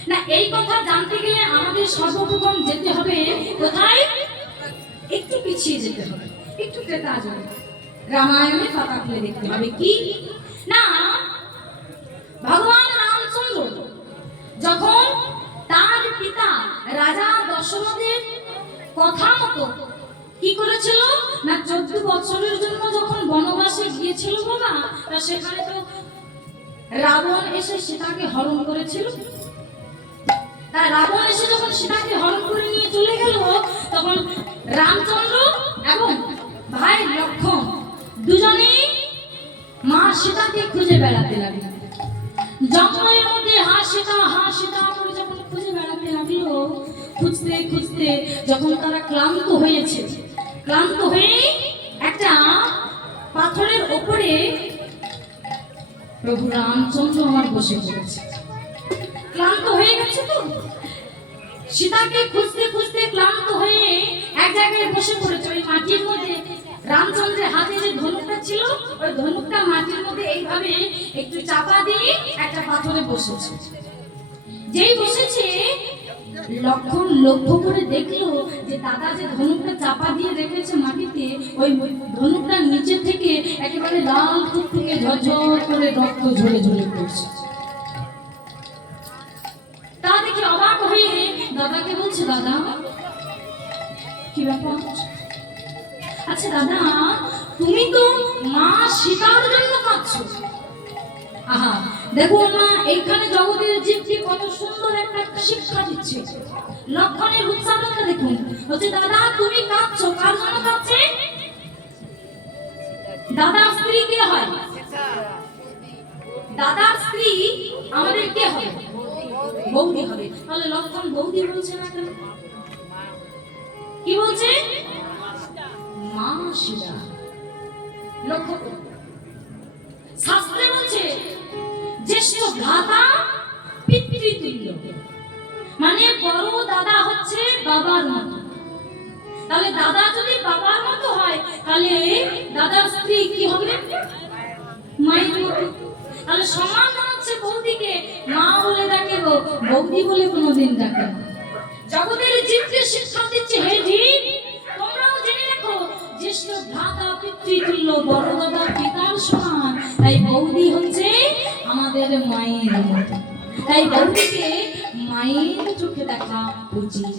না, এই কথা জানতে গেলে আমাদের সর্বপ্রথম যেতে হবে কোথায়, একটু পিছিয়ে যেতে হবে, একটু ত্রেতা যুগে রামায়ণে পাতা খুলে দেখতে হবে। কি না, ভগবান রামচন্দ্র যখন তার পিতা রাজা দশরথের কথা মতো কি করেছিল না, 14 বছরের জন্য যখন বনবাসে গিয়েছিল বাবা, তা সেখানে তো রাবণ এসে সীতাকে হরণ করেছিল। তাই রাবণ এসে যখন সীতাকে হরণ করে নিয়ে চলে গেল, তখন রামচন্দ্র এবং ভাই লক্ষ্মণ দুজনেই মা সীতাকে খুঁজে বেড়াতে লাগলেন। জঙ্গলের মধ্যে হা সীতা করে যখন খুঁজে বেড়াতে লাগলো, খুঁজতে খুঁজতে যখন তারা ক্লান্ত হয়েছে, ক্লান্ত হয়ে একটা পাথরের ওপরে প্রভু রামচন্দ্র আমার বসে পড়েছে। ক্লান্ত হয়ে গেছে তো, সীতাকে খুঁজতে খুঁজতে ক্লান্ত হয়ে এক জায়গায় বসে পড়েছে ওই মাটির মধ্যে। রামচন্দ্রের হাতে যে ধনুকটা ছিল, ওই ধনুকটা মাটির মধ্যে এইভাবে একটু চাপা দিয়ে একটা পাথরে বসেছে। যেই বসেছে, লক্ষণ লক্ষ্য করে দেখলো যে দাদা যে ধনুকটা চাপা দিয়ে রেখেছে মাটিতে, ওই ধনুকটার নিচে থেকে একেবারে লাল টুকটুকে ঝরঝর করে রক্ত ঝরে ঝরে পড়ছে। তা দেখে অবাক হয়ে দাদাকে বলছে, দাদা কি ব্যাপার? আচ্ছা দাদা, তুমি তো মা সীতার জন্য কাঁদছো। আহা, দেখো না, এইখানে জগতের জীবকে কত সুন্দর একটা শিক্ষা দিচ্ছে। লক্ষণের উচ্চারণটা দেখুন, বলছে দাদা তুমি কাঁদছো, কার জন্য কাঁদছে? দাদার স্ত্রী কে হয়? দাদার স্ত্রী আমাদের কে হবে? বৌদি হবে। তাহলে লক্ষণ বৌদি বলছে না কেন? কি বলছে? মা সীতা। লক্ষ্য করুন, শাস্ত্রে বলছে জ্যেষ্ঠ ভ্রাতা পিতৃ পিতৃতুল্য, মানে বড় দাদা হচ্ছে বাবার মতো। তাহলে দাদা যদি বাবার মতো হয় তাহলে দাদার স্ত্রী কি হবে? মায়ের মতো। তাহলে সমান হচ্ছে বৌদিকে মা বলে ডাকে গো, বৌদি বলে কোনোদিন ডাকে না। জগতের জীবকে শিক্ষা দিচ্ছে, হে জীব তোমরাও জেনে রাখো, জ্যেষ্ঠ ভ্রাতা পিতৃতুল্য, বড় দাদা পিতার সমান। তাই বৌদি হচ্ছে আমাদের মায়ের মতো। তাই বৌদিকে মায়ের চোখে দেখা উচিত।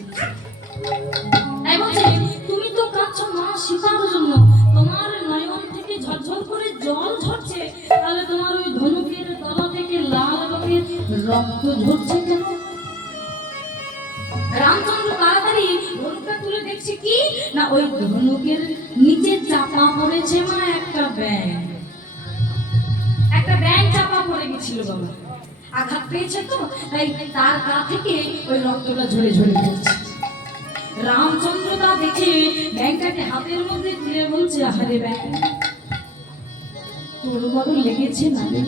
তাই বলছে তুমি তো কাঁদছো মা সীতার জন্য, তোমার নয়ন থেকে ঝরঝর করে জল ঝরছে, তাহলে তোমার ওই ধনুকের তলা থেকে লাল রঙের রক্ত ঝরছে কেন? রামচন্দ্র তাড়াতাড়ি ধনুকটা তুলে দেখছে কি না, ওই ধনুকের নিচে চাপা পড়েছে মা একটা ব্যাঙ। একটা ব্যাঙ চাপা পড়ে গেছিল বাবা, আঘাত পেয়েছে তো, তাই তার গা থেকে ওই রক্তটা ঝরে ঝরে পড়ছে। রামচন্দ্র তা দেখে ব্যাংকটাকে হাতের মধ্যে তুলে বলছে, আহারে ব্যাং, তোর বড় লেগেছে না রে?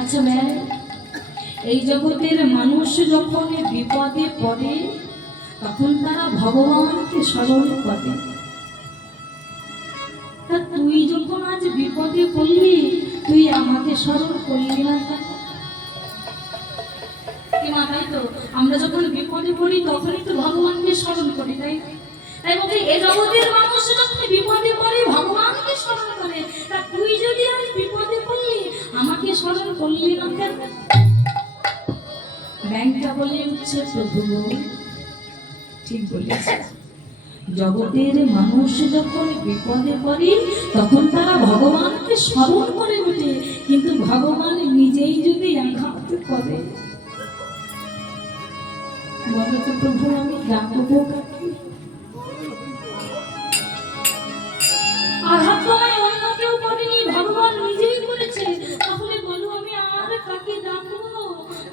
আচ্ছা ব্যাং, এই জগতের মানুষ যখন বিপদে পড়ে তখন তারা ভগবানকে স্মরণ করে। তা তুই যখন আজ বিপদে পড়লি তুই আমাকে স্মরণ করলি না কেন? তাই তো আমরা যখন বিপদে পড়ি তখনই তো ভগবানকে স্মরণ করি, তাই তাই বলতে এ জগতের মানুষ যখন বিপদে পড়ে ভগবানকে স্মরণ করে, তা তুই যদি আজ বিপদে পড়লি আমাকে স্মরণ করলি না কেন? ব্যাংকটা বলে উঠছে, প্রভু ঠিক বলেছে, জগতের মানুষ যখন বিপদে পড়ে তখন তারা ভগবানকে স্মরণ করে ওঠে, কিন্তু ভগবান নিজেই যদি আঘাত করে, বলো তো প্রভু আমি ডাকবো কাকে? আঘাত তোমায় অন্য কেউ করেনি, ভগবান নিজেই করেছে, তাহলে বলো আমি আর কাকে ডাকবো?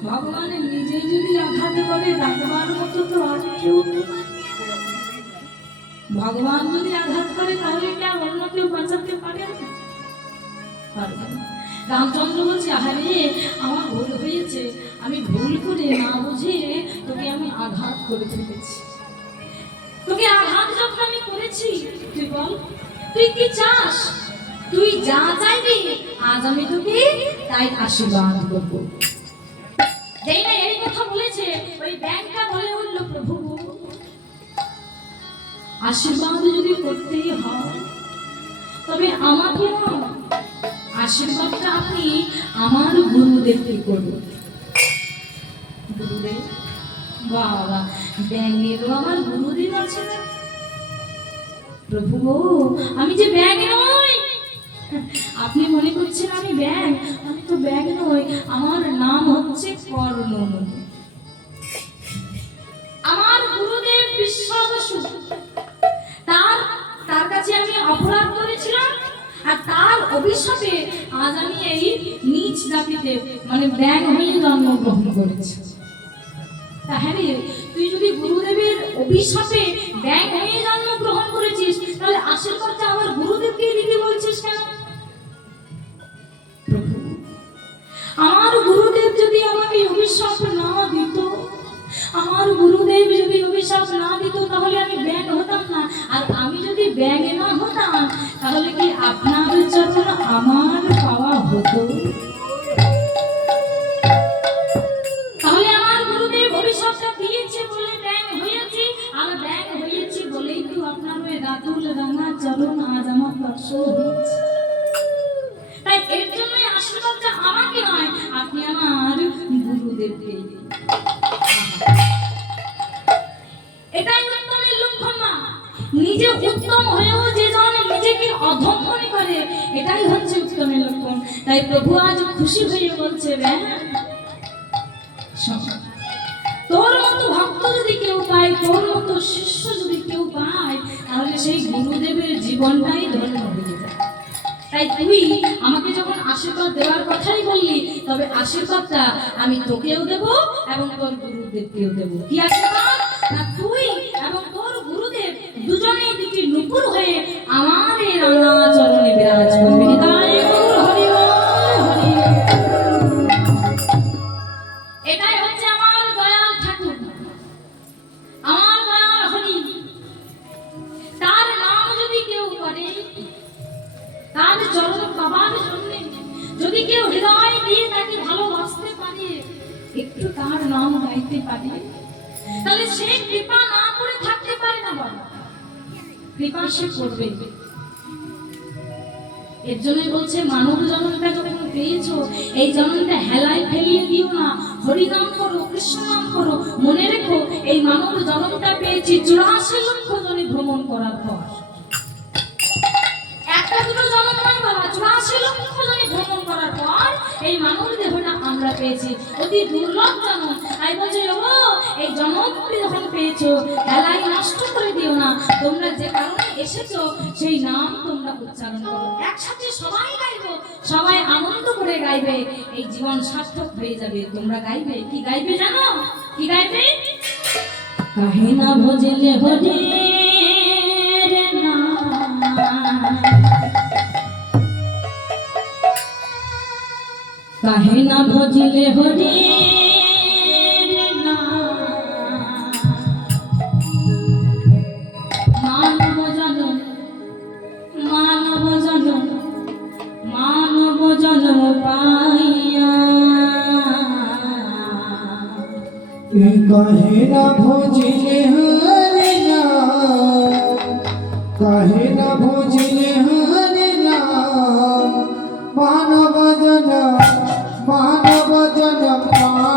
ভগবান নিজেই যদি আঘাত করে ডাকবার মতো তো আর কেউ নেই। ভগবান যদি আঘাত করে তাহলে কি আর অন্য কেউ বাঁচাতে পারে? পারবে না। রামচন্দ্র বলছে, আহারে আমার ভুল হয়েছে, আমি ভুল করে না বুঝে তোকে আমি আঘাত করে ফেলেছি। তোকে আঘাত যখন আমি করেছি তুই বল তুই কি চাস? তুই যা চাইবি আজ আমি তোকে তাই আশীর্বাদ করবো। যেই না এই কথা বলেছে ওই ব্যাংকটা বলে উঠল, প্রভু আশীর্বাদ যদি করতেই হয় তবে আমাকে না, আশীর্বাদটা আপনি আমার গুরুদেবকে করবেন। গুরুদেব? বাবা, ব্যাঙেরও আমার গুরুদেব আছে না? প্রভু গো, আমি যে ব্যাঙ নই। আপনি মনে করছেন আমি ব্যাঙ, আমি তো ব্যাঙ নই, আমার নাম হচ্ছে কর্ণমণি। আমার গুরুদেব বিশ্বাবসু, তার কাছে আমি অপরাধ করেছিলাম, আর তার অভিশাপে আজ আমি এই নীচ জাতিতে মানে ব্যাঙ হয়ে জন্মগ্রহণ করেছি। তাহলে তুই যদি গুরুদেবের অভিশাপে ব্যাঙ হয়ে জন্মগ্রহণ করেছিস তাহলে আশীর্বাদটা আমার গুরুদেবকে দিতে বলছিস কেন? আমার গুরুদেব যদি আমাকে অভিশাপ না দিত, আমার গুরুদেব যদি অভিশাপ না দিত তাহলে আমি ব্যাঙ হতাম না, আর আমি যদি ব্যাঙ না হতাম তাহলে কি আপনার চরণ আমার পাওয়া হতো? তাহলে আমার গুরুদেব অভিশাপটা দিয়েছে বলে ব্যাঙ হয়েছি, আর ব্যাঙ হয়েছি বলেই তো আপনার ওই রাতুল রাঙা চরণ আজ আমার দর্শন হয়েছে। তাই এর জন্যই আশীর্বাদটা আমাকে নয়, আপনি আমার গুরুদেবকে। এটাই উত্তমের লক্ষণ মা। নিজে উত্তম হয়েও যে জন নিজেকে অধম মনে করে, এটাই হচ্ছে উত্তমের লক্ষণ। তাই প্রভু আজ খুশি হয়ে বলছে, তোর মতো ভক্ত যদি কেউ পায়, তোর মতো শিষ্য যদি কেউ পায়, তাহলে সেই গুরুদেবের জীবনটাই ধন্য হয়ে যায়। তাই তুই আমাকে যখন আশীর্বাদ দেওয়ার কথাই বললি, তবে আশীর্বাদটা আমি তোকেও দেব এবং তোর গুরুদেবকেও দেব। কি আশীর্বাদ? না তুই এবং তোর গুরুদেব দুজনেই দুটি নুপুর হয়ে আমার এই রাঙা চরণে বিরাজ করবে। তাই গৌর হরি বল, হরি। গাইতে পারি, তাহলে সে কৃপা না করে থাকতে পারে না বাবা, কৃপা সে করবে। এর জন্যই বলছে মানব জন্মটা যখন পেয়েছো এই জন্মটা হেলায় ফেলিয়ে দিও না, হরিনাম করো, কৃষ্ণ নাম করো। মনে রেখো এই মানব জন্মটা পেয়েছি 84 লক্ষ জনে ভ্রমণ করার পর। একটা দুটো জন্ম নয় বাবা, 84 লক্ষ জনে ভ্রমণ করার পর এই মানব দেহটা আমরা পেয়েছি, অতি দুর্লভ জন্ম। তাই বলছে ও এই জন্মটি যখন পেয়েছো হেলায় নষ্ট করে দিও না। তোমরা যে কারণে এসেছো সেই নাম তোমরা উচ্চারণ করো। একসাথে সবাই গাইবো, সবাই আনন্দ করে গাইবে, এই জীবন সার্থক হয়ে যাবে। তোমরা গাইবে, কি গাইবে জানো? কি গাইবে? কাহে না ভজলে হরে রে না, কাহে না ভজলে হরে রে না, মানব জনম মানব জনম মানব জনম পাইয়া, কাহে না ভজিলে হরে না, কাহে না ভজিলে হরে না, মানব জনম মানব জনম পায়া।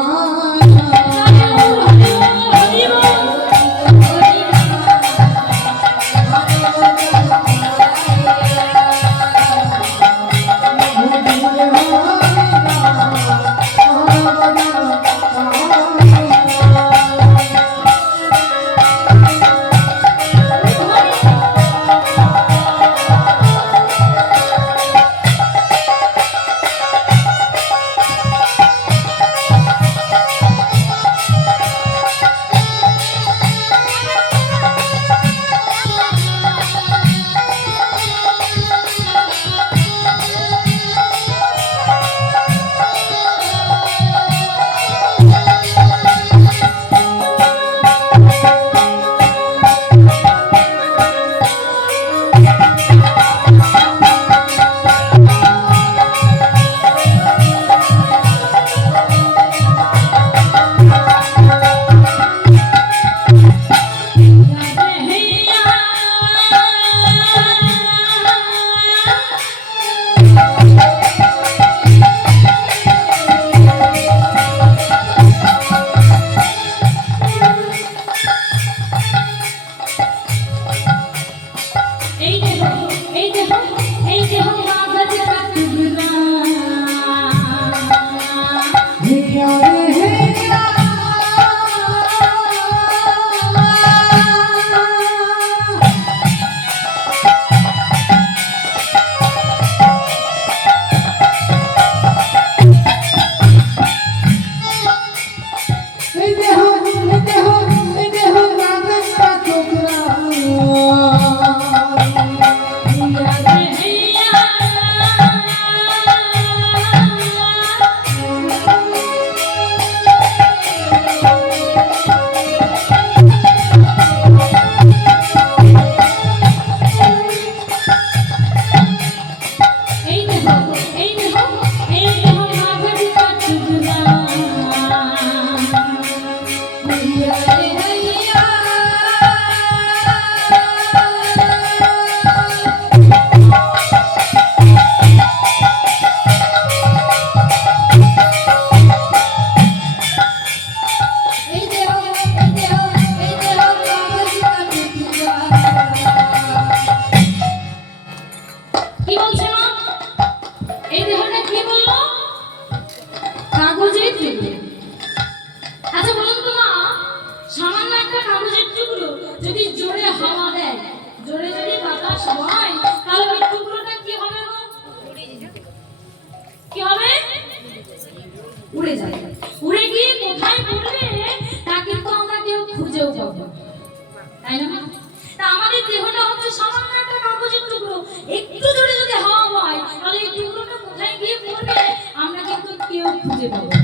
উড়ে যাবে, উড়ে গিয়ে কোথায় পড়বে তা কিন্তু আমরা কেউ খুঁজেও পাবো, তাই না? তা আমাদের দেহটা হচ্ছে সামান্য একটা কাগজের টুকরো, একটু জোরে যদি হাওয়া হয় তাহলে এই টুকরোটা কোথায় গিয়ে পড়বে আমরা কিন্তু কেউ খুঁজে পাবো না।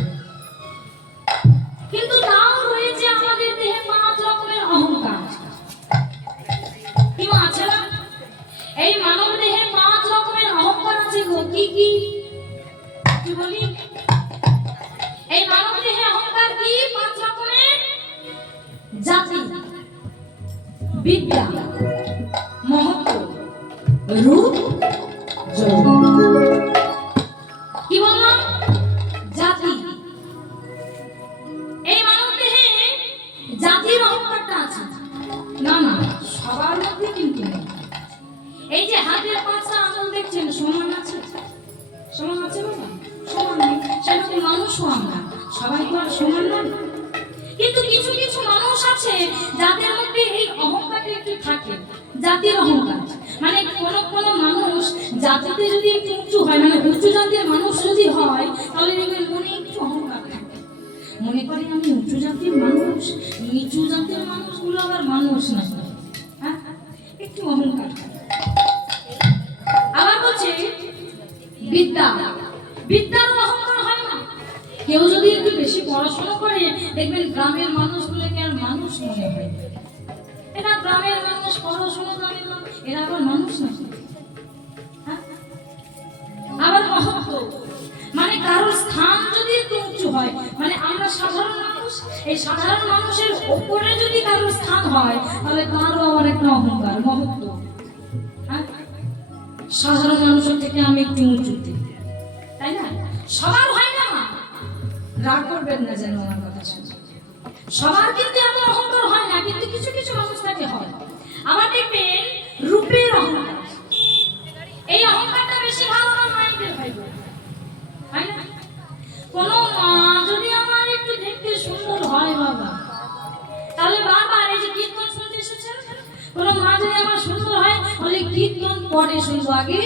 কিন্তু তাও রয়েছে আমাদের দেহে 5 রকমের অহংকার, কি আছে না? এই মানব দেহে 5 রকমের অহংকার আছে গো। কি কি কি বলি? বিদ্যা, মহত্ব, রূপ, যৌবন। কি বললাম? জাতি। এই মানব দেহে জাতির অহংকারটা আছে। না না, সবার মধ্যে কিন্তু নেই। এই যে হাতের পাঁচটা আঙুল দেখছেন, সমান আছে? সমান আছে বাবা? সমান নেই। সেরকম মানুষও আমরা সবাই তো আর সমান নয়। কিন্তু কিছু কিছু মানুষ আছে যাদের মধ্যে এই অহংকারটা একটু থাকে, জাতির অহংকার। মানে কোন মানুষ জাতিতে যদি একটু উঁচু হয়, মানে উঁচু জাতের মানুষ যদি হয়, তাহলে দেখবেন মনে একটু অহংকার থাকে। মনে করি আমি উঁচু জাতির মানুষ, নিচু জাতের মানুষগুলো আবার মানুষ না। হ্যাঁ, একটু অহংকার। আবার বলছে বিদ্যা, বিদ্যার অহংকার হয় না। কেউ যদি একটু বেশি পড়াশোনা করে, দেখবেন গ্রামের মানুষগুলোকে আর মানুষ মনে হয়। এরা গ্রামের মানুষ, পড়াশোনা জানে না, এরা আবার মানুষ না। হ্যাঁ? আবার মহত্ব, মানে কারোর স্থান যদি একটু উঁচু হয়, মানে আমরা সাধারণ মানুষ, এই সাধারণ মানুষের উপরে যদি কারোর স্থান হয়, তাহলে তারও আবার একটা অহংকার, মহত্ব। হ্যাঁ? সাধারণ মানুষের থেকে আমি একটু উঁচুতে, তাই না? সবার হয় না, রাগ করবেন না যেন আমার কথা শুনে। সবার কিন্তু এত অহংকার হয় না, কিন্তু কিছু কিছু মানুষ থাকে হয়। আবার দেখবেন রূপের অহংকার। এই অহংকারটা বেশি ভালো আমার মায়েদের হয়, তাই না? কোনো মা যদি আমার একটু দেখতে সুন্দর হয় বাবা, তাহলে বারবার এই যে কীর্তন শুনতে এসেছেন, কোনো মা যদি আমার সুন্দর হয়, তাহলে কীর্তন পরে শুনবো, আগে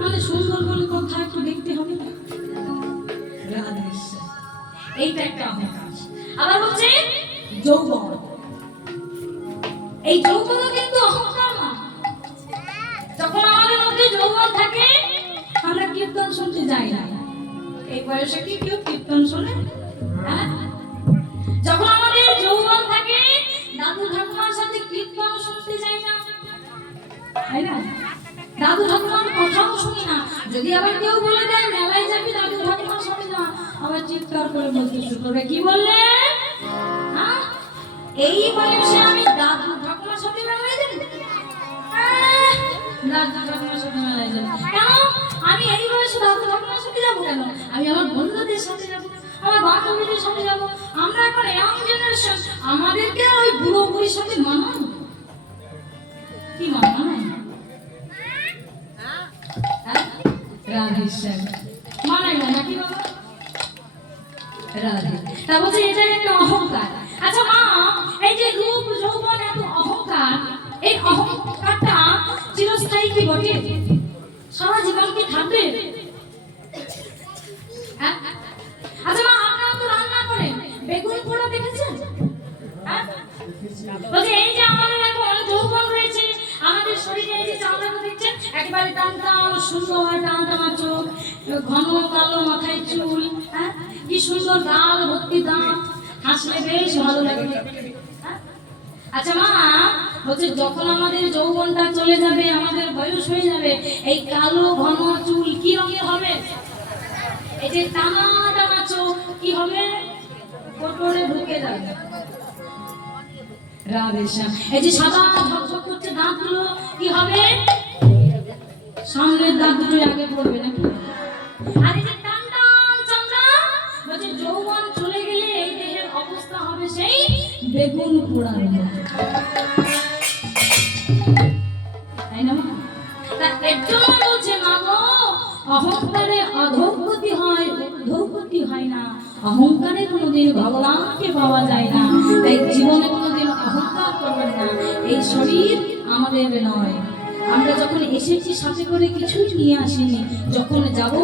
মানে সুন্দর বলে কথা একটু দেখতে হবে না। এইটা একটা অহংকার। আবার বলছে যৌবন। এই যৌবনও কিন্তু অহংকার না। যখন আমাদের মধ্যে যৌবন থাকে, আমরা কীর্তন শুনতে যাই না। এই বয়সে কি কেউ কীর্তন শোনে? হ্যাঁ, যখন আমাদের যৌবন থাকে, দাদু ঠাকুমার সাথে কীর্তন শুনতে যাই না, তাই না? দাদু ঠাকুমার কথাও শুনি না। যদি আবার কেউ বলে দেয় মেলায় যাবি, দাদু ঠাকুমার সাথে না, আবার চিৎকার করে বলতে শুরু করবে, কি বললে? হ্যাঁ, এই বয়সে আমি দাদু ঠাকুমার সাথে মেলায় যাবি? দাদু ঠাকুমার সাথে মেলায় যাবো কেন? আমি এই বয়সে দাদু ঠাকুমার সাথে যাবো কেন? আমি আমার বন্ধুদের সাথে যাবো, আমার বান্ধবীদের সাথে যাবো। আমরা এখন ইয়াং জেনারেশন, আমাদেরকে ওই বুড়ো বুড়ির সাথে মানায় কি মানায়? মানায় না নাকি বাবা? রাধে। তা বলছে এটা একটা অহংকার। আচ্ছা মা, এই যে রূপ যৌবন এত অহংকার, এই অহংকারটা চিরস্থায়ী কি বটে? সারা জীবন কি থাকবে? আচ্ছা মা, আপনারা তো রান্না করেন, বেগুন পোড়া দেখেছেন? বলছে এই যে আমাদের এখন যৌবন রয়েছে, আমাদের শরীরে এই যে চামড়াটা দেখছেন, একেবারে টান টান সুন্দর, টান টানা চোখ, ঘন কালো মাথায় চুল, হ্যাঁ, কি সুন্দর গাল ভর্তি দাঁত, হাসলে বেশ ভালো লাগে। আচ্ছা মা, বলছে যখন আমাদের যৌবনটা চলে যাবে, আমাদের বয়স হয়ে যাবে, এই কালো ঘন চুল কি রঙের হবে? এই যে টানা টানা চোখ কি হবে? কোটরে ঢুকে যাবে। রাধেশ্যাম। এই যে সাদা ঝকঝক করছে দাঁতগুলো কি হবে? সামনের দাঁত দুটো আগে পড়বে নাকি? আর এই যে টান টান চামড়া, বলছে যৌবন চলে গেলে এই দেহের অবস্থা হবে সেই বেগুন পোড়ার মতো, তাই না মা? এর জন্য বলছে মা গো, অহংকারে অধোগতি হয়, ঊর্ধ্বগতি হয় না। অহংকারে কোনোদিন ভগবানকে পাওয়া যায় না। তাই জীবনে কোনোদিন অহংকার করবেন না। এই শরীর আমাদের নয়। আমরা যখন এসেছি সাথে করে কিছুই নিয়ে আসিনি, যখন যাব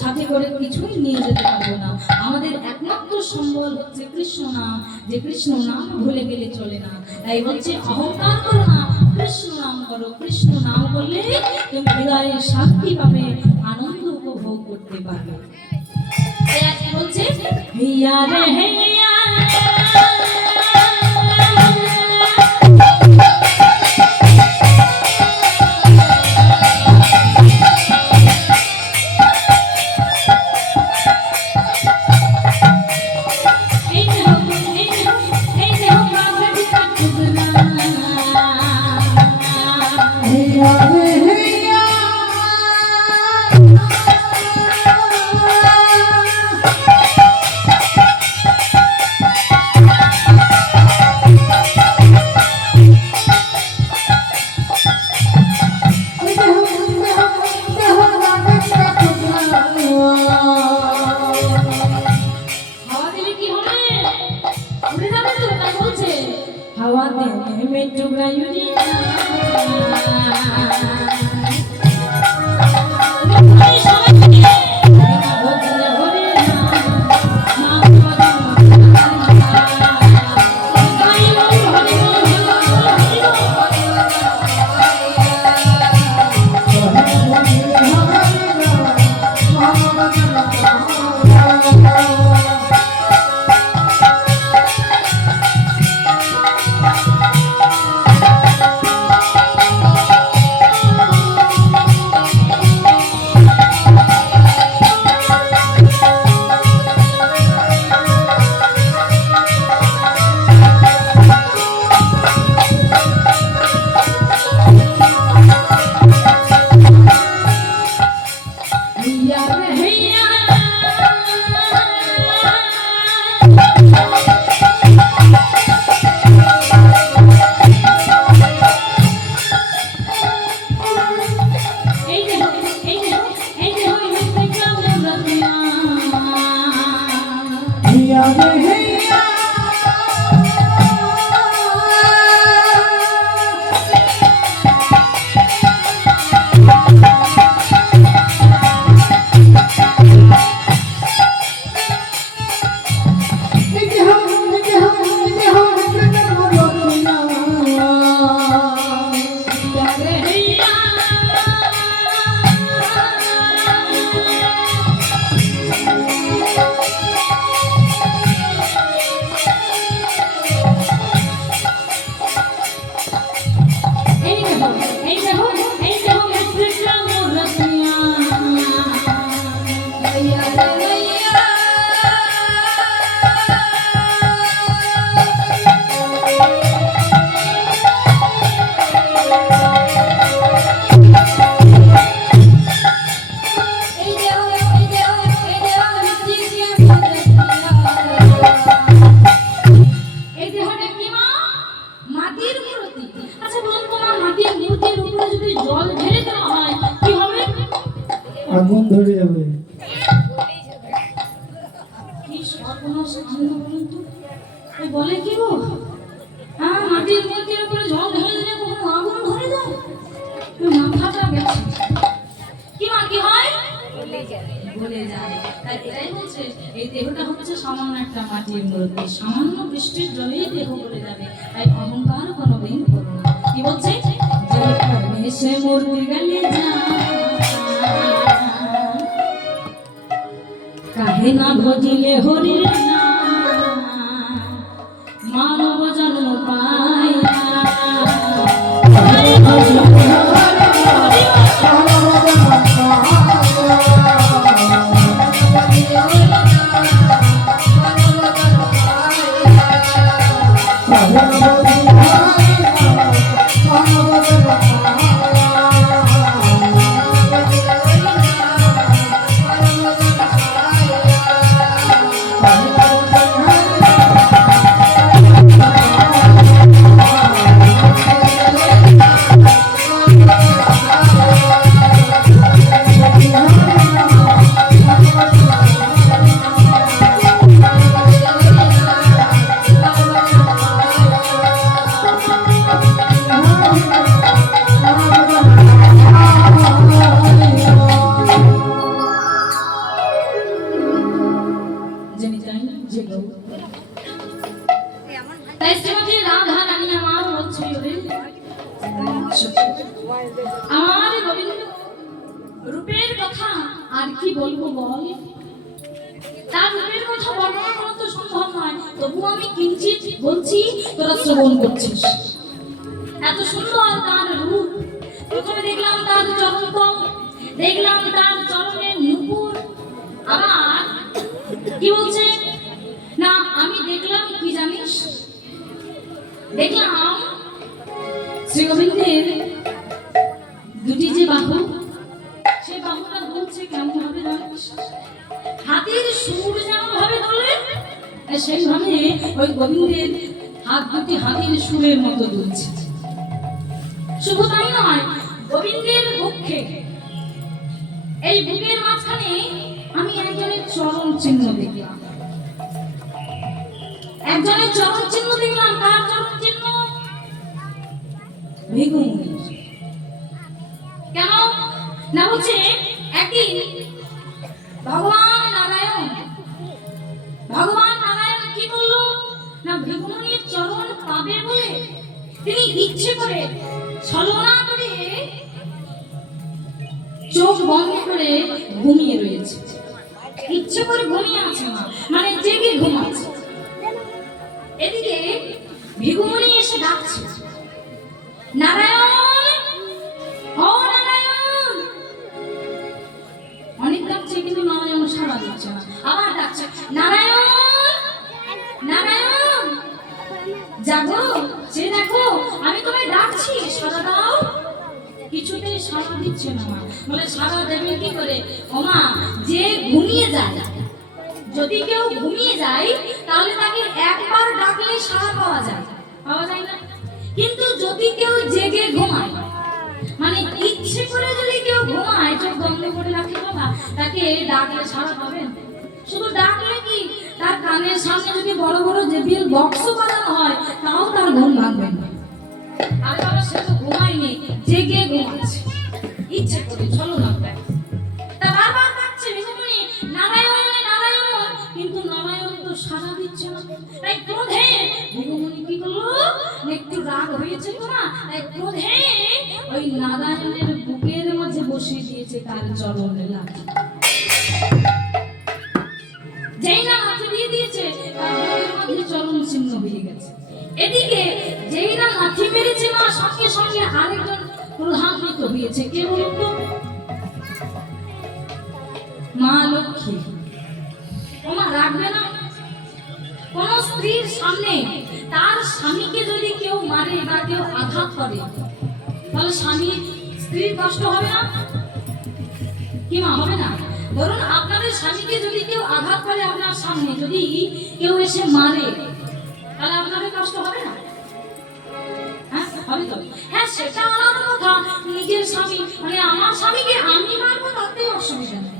সাথে করে কিছুই নিয়ে যেতে পারবো না। আমাদের একমাত্র সম্বল হচ্ছে কৃষ্ণ নাম, যে কৃষ্ণ নাম ভুলে গেলে চলে না। তাই বলছে অহংকার করো না, কৃষ্ণ নাম করো। কৃষ্ণ নাম করলে তুমি হৃদয়ে শান্তি পাবে, আনন্দ উপভোগ করতে পারবে। বলছে হিয়া রে হিয়া রে হেয়া হাওয়া দিলে কি হবে? উড়ে যাবে তো, তাই বলছে। হাওয়া দিলে में टुकड़ा उड़ी আগুন ধরে যাবে। কি সর্বনাশ কাণ্ড বলুন তো। ও বলে কি গো, হ্যাঁ মাটির মূর্তির উপরে জল ঢেলে দিলে কখনো আগুন ধরে যায়? মাথাটা গেছে। কি মা কি হয়? বলে যায়। তাই এটাই বলছে এই দেহটা হচ্ছে সামান্য একটা মাটির মূর্তি, সামান্য বৃষ্টির জলেই দেহ বলে যাবে। তাই অহংকার কোনোদিন করো না। কি বলছে? সে মূর্তি গেলে যা কাহে না ভজিলে হরির নাম মানব জন্ম পাইয়া তাই শ্রীমতী রাধা রানী আমার হচ্ছে আমার গোবিন্দ রূপের কথা আর কি বলবো বল। তার রূপের কথা বর্ণনা করা তো সম্ভব নয়, তবু আমি কিঞ্চিত বলছি, তোরা শ্রবণ করছিস। এত সুন্দর তার রূপ। প্রথমে দেখলাম তার চরণ কমল, দেখলাম তার চরণের নূপুর। আবার কি বলছে না, আমি দেখলাম কি জানিস, দেখলাম শ্রী গোবিন্দের দুটি যে বাহু, সেই বাহুটা দুলছে কেমন ভাবে জানিস? হাতের সুর যেমন ভাবে দোলে, সেইভাবে ওই গোবিন্দের হাত দুটি হাতের সুরের মতো দুলছে। শুধু তাই নয়, গোবিন্দের বক্ষে, এই বুকের মাঝখানে আমি একজনের চরণ চিহ্ন দেখলাম। একজনের চরণ চিহ্ন দেখলাম। তার চরণ চিহ্ন ভৃগুমুনির। কেন না, বলছে একদিন ভগবান নারায়ণ কি করলো না, ভৃগুমুনির চরণ পাবে বলে তিনি ইচ্ছে করে ছলনা করে চোখ বন্ধ করে ঘুমিয়ে রয়েছে। ইচ্ছে করে ঘুমিয়ে আছে, মানে জেগে ঘুমাচ্ছে। এদিকে ভৃগুমুনি এসে ডাকছে, নারায়ণ, ও নারায়ণ। অনেক ডাকছে কিন্তু নারায়ণ সাড়া দিচ্ছে না। আবার ডাকছে, নারায়ণ, নারায়ণ, জাগো, যে দেখো আমি তোমায় ডাকছি, সাড়া দাও। কিছুতেই সাড়া দিচ্ছে না। বলে সাড়া দেবে কি করে? ওমা, যে ঘুমিয়ে যায়, যদি কেউ ঘুমিয়ে যায় তাহলে তাকে একবার ডাকলে সাড়া পাওয়া যায়, পাওয়া যায় না? কিন্তু যদি কেউ জেগে ঘুমায়, মানে ইচ্ছে করে যদি কেউ ঘুমায়, চোখ বন্ধ করে রাখে বাবা, তাকে ডাকলে সাড়া পাবেন? শুধু ডাকলে কি, তার কানের সামনে যদি বড় বড় জেবিএল বক্স বাজানো হয় তাও তার ঘুম ভাঙবে না। আর বাবা সে তো ঘুমায়নি, জেগে ঘুমাচ্ছে, ইচ্ছে করে ছলনা করে। তা বারবার ডাকছে ভৃগুমুনি, নারায়ণ, নারায়ণ, কিন্তু নারায়ণ তো সাড়া দিচ্ছে না। তাই ক্রোধে ভৃগুমুনি কি করলো, একটু রাগ হয়েছে তো না, তাই ক্রোধে ওই নারায়ণের বুকের মাঝে বসিয়ে দিয়েছে তার চরণের লাঠি। যেই না লাঠি দিয়ে দিয়েছে, তার বুকের মধ্যে চরণ চিহ্ন হয়ে গেছে। এদিকে যেই না লাঠি মেরেছে না, সঙ্গে সঙ্গে আরেকজন প্রধানিত হয়েছে। কে বলুন তো? মা লক্ষ্মী। ওমা, রাখবে না? কোন স্ত্রীর সামনে তার স্বামীকে যদি কেউ মারে বা কেউ আঘাত করে, তাহলে স্ত্রীর কষ্ট হবে না? কি মা, হবে না? ধরুন আপনাদের স্বামীকে যদি কেউ আঘাত করে, আপনার সামনে যদি কেউ এসে মারে, তাহলে আপনাদের কষ্ট হবে না? হ্যাঁ, হবে তো। হ্যাঁ, সেটা আলাদা কথা। নিজের স্বামী, মানে আমার স্বামীকে আমি মারবো, তাতে অসুবিধা নেই,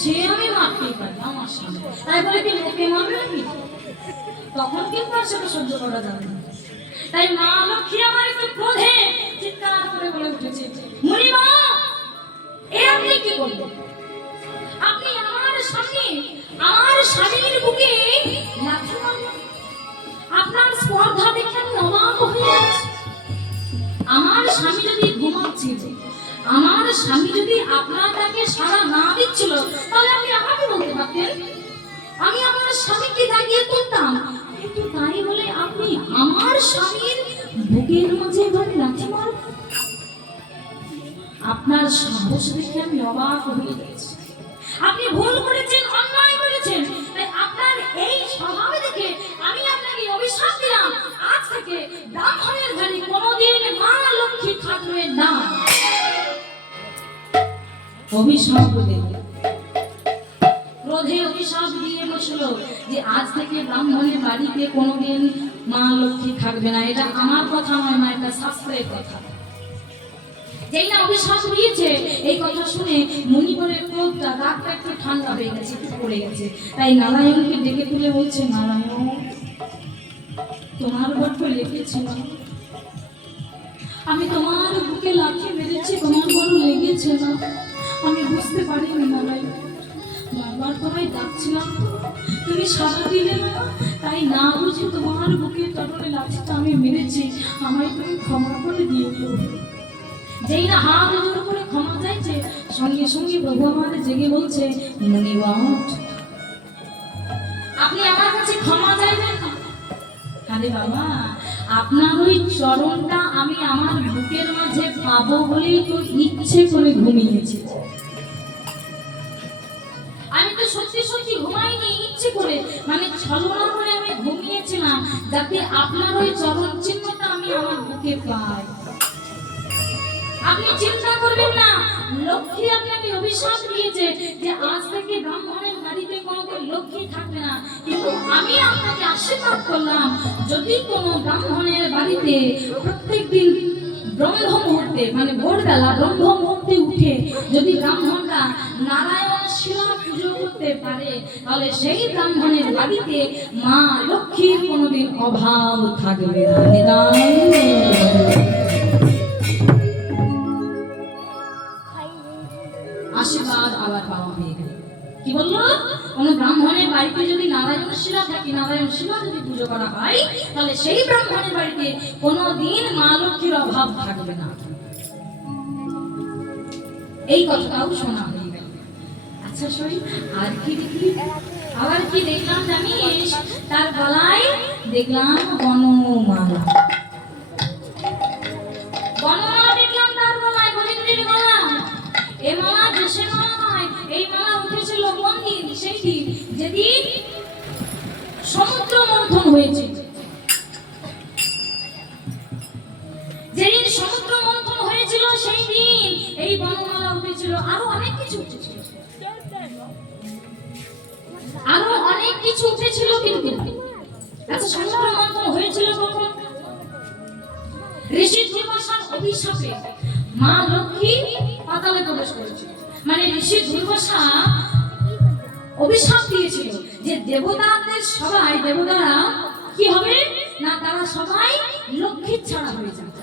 সে আমি মারতেই পারি, আমার স্বামী। তাই বলে কি লোকে মারবে নাকি? তখন কিন্তু আর সেটা সহ্য করা যাবে না। তাই মা লক্ষ্মী আমার একটু ক্রোধে চিৎকার করে বলে উঠেছে, মুনিমা, এ আপনি কি করলেন? আপনি আমার সামনে আমার স্বামীর বুকে লাথি মারলেন। আপনার স্পর্ধা দেখে আমি অবাক হয়ে যাচ্ছি। আমার স্বামী যদি ঘুমাচ্ছিল, আমার স্বামী যদি আপনার ডাকে সাড়া না দিচ্ছিল, তাহলে আপনি আমাকে বলতে পারতেন, আমি আমার স্বামীকে ডাকিয়ে তুলতাম। কিন্তু তাই বলে আপনি আমার স্বামীর বুকের মাঝে এভাবে লাথি মারবেন? আপনার সাহস দেখে আমি অবাক হয়ে গেছি। আপনি ভুল করেছেন, অন্যায় করেছেন। তাই আপনার এই স্বভাব দেখে আমি আপনাকে অভিশাপ দিলাম, আজ থেকে ব্রাহ্মণের ঘরে কোনোদিন মা লক্ষ্মী থাকবে না। অভিশাপ দিলেন, ক্রোধে অভিশাপ দিয়ে বসলো যে আজ থেকে ব্রাহ্মণের বাড়িতে কোনোদিন মা লক্ষ্মী থাকবে না। এটা আমার কথা নয় মা, এটা শাস্ত্রের কথা। যেই না অভিশাপ দিয়েছে, এই কথা শুনে মণিপুরের ক্রোধটা, রাগটা একটু ঠান্ডা হয়ে গেছে, একটু পড়ে গেছে। তাই নারায়ণকে ডেকে তুলে বলছে, নারায়ণ, তোমার বড্ড লেগেছে না? আমি তোমার বুকে লাথি মেরেছি, তোমার বড় লেগেছে না? আমি বুঝতে পারিনি নারায়ণ, বারবার তোমায় ডাকছিলাম, তুমি সাড়া দিলে না, তাই না বুঝে তোমার বুকে তরলে লাঠিটা আমি মেরেছি, আমায় তুমি ক্ষমা করে দিয়ে দেবো। যেই না হাত জোর করে ক্ষমা চাইছে, সঙ্গে সঙ্গে প্রভু আমার জেগে বলছে, মুনিবট, আপনি আমার কাছে ক্ষমা চাইবেন না? আরে বাবা, আপনার ওই চরণটা আমি আমার বুকের মাঝে পাবো বলেই তো ইচ্ছে করে ঘুমিয়েছি। আমি তো সত্যি সত্যি ঘুমাইনি, ইচ্ছে করে, মানে ছলনা করে আমি ঘুমিয়েছিলাম, যাতে আপনার ওই চরণ চিহ্নটা আমি আমার বুকে পাই। আপনি চিন্তা করবেন না, লক্ষ্মী আপনাকে অভিশাপ দিয়েছে যে আজ থেকে ব্রাহ্মণের বাড়িতে কোনোদিন লক্ষ্মী থাকবে না। কিন্তু আমি আপনাকে আশীর্বাদ করলাম, যদি কোনো ব্রাহ্মণের বাড়িতে প্রত্যেকদিন ব্রহ্ম মুহূর্তে মানে ভোরবেলা ব্রহ্ম মুহূর্তে উঠে যদি ব্রাহ্মণরা নারায়ণ শিলা পুজো করতে পারে, তাহলে সেই ব্রাহ্মণের বাড়িতে মা লক্ষ্মীর কোনোদিন অভাব থাকবে না। আশীর্বাদ আবার পাওয়া হয়ে গেল। কি বললো? কোন ব্রাহ্মণের বাড়িতে যদি নারায়ণ শিলা থাকে, নারায়ণ শিলা যদি পুজো করা হয়, তাহলে সেই ব্রাহ্মণের বাড়িতে কোনোদিন মা লক্ষ্মীর অভাব থাকবে না। এই কথাটাও শোনা হয়ে গেল। আচ্ছা শোই, আর কি দেখলি? আবার কি দেখলাম জানিস? তার গলায় দেখলাম বনমালা। বনমালা দেখলাম তার গলায়, গোবিন্দের গলা। এ মালা দেশের মালা নয়, এই মালা উঠেছিল কোন দিন? সেই দিন যেদিন সমুদ্র মন্থন হয়েছে। যেদিন সমুদ্র মন্থন হয়েছিল সেই দিন এই বনমালা উঠেছিল। আরো অনেক কিছু উঠেছিল, আরো অনেক কিছু উঠেছিল। কিন্তু আচ্ছা, সমুদ্র মন্থন হয়েছিল কখন? ঋষি দুর্বাসার অভিশাপে মা লক্ষ্মী পাতালে প্রবেশ করেছিল। মানে ঋষি দুর্বাসা অভিশাপ দিয়েছিল যে দেবতাদের সবাই, দেবতারা কি হবে না, তারা সবাই লক্ষ্মীর ছাড়া হয়ে যাবে।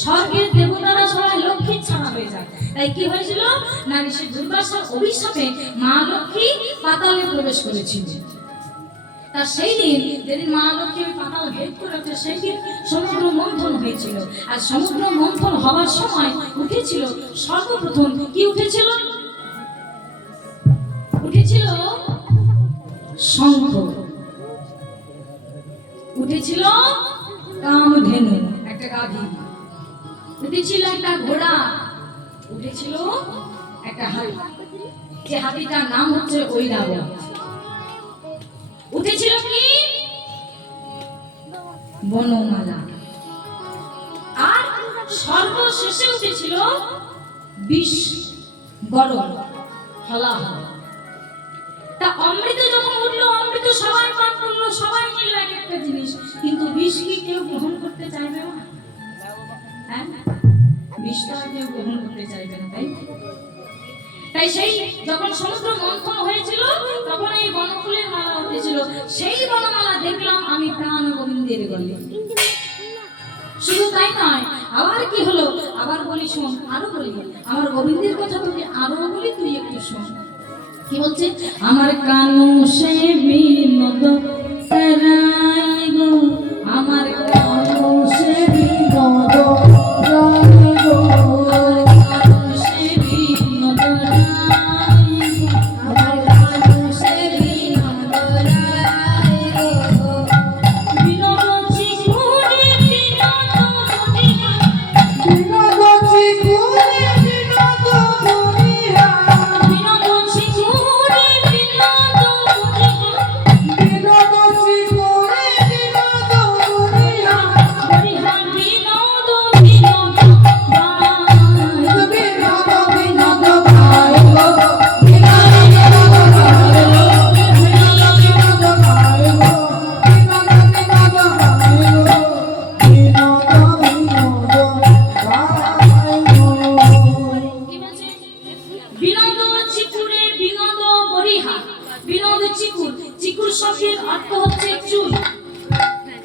স্বর্গের দেবতারা সবাই লক্ষ্মীর ছাড়া হয়ে যায়। তাই কি হয়েছিল না, ঋষি দুর্বাসার অভিশাপে মা লক্ষ্মী পাতালে প্রবেশ করেছিল। তার সেই দিন যেদিন মা লক্ষ্মী পাতাল ভেদ করেছে, সেই দিন সমুদ্র মন্থন হয়েছিল। আর সমুদ্র মন্থন হওয়ার সময় উঠেছিল সর্বপ্রথম কি উঠেছিল? উঠেছিল শঙ্খ, উঠেছিল কামধেনু একটা গাভী, উঠেছিল একটা ঘোড়া, উঠেছিল একটা হাতি, যে হাতিটার নাম হচ্ছে ঐরাবত। উঠেছিল কি? বনমালা। আর সর্বশেষে উঠেছিল বিষ, গরম, হলাহল। তা অমৃত যখন উঠলো, অমৃত সবাই পান করলো, সবাই নিল এক একটা জিনিস, কিন্তু বিষ কি কেউ গ্রহণ করতে চাইবে না? হ্যাঁ, বিষটা কেউ গ্রহণ করতে চাইবে না, তাই? তাই সেই যখন সমুদ্র মন্থন হয়েছিল তখন এই বনফুলের মালা উঠেছিল। সেই বনমালা দেখলাম আমি প্রাণ গোবিন্দের গলে। শুধু তাই নয়, আবার কি হলো? আবার বলি শোন, আরো বলি, আমার গোবিন্দের কথা তোকে আরো বলি, তুই একটু শোন। কি বলছে? আমার কানু সে বিনোদ রায় গো, আমার কানু সে বিনোদ রায় গো, কানু সে বিনোদ রায় গো, আমার কানু সে বিনোদ রায় গো, বিনোদ চিকুরে বিনোদ বনিহা, বিনোদ চিকুরে বিনোদ বনিহা, বিনোদ চিকুরে বিনোদ বনিহা, বিনোদ চিকুরে বিনোদ বনিহা, বনিহা বিনোদ বিনোদ ভাই, বিনোদ বিনোদ ভাই গো, বিনোদ বিনোদ ভাই গো, বিনোদ বিনোদ ভাই গো, বিনোদ বিনোদ ভাই গো, বিনোদ বিনোদ ভাই গো। কি বলছে? বিনোদ চিকুরে বিনোদ বরিহা, বিনোদ চিকুর, চিকুর শব্দের অর্থ হচ্ছে চুল,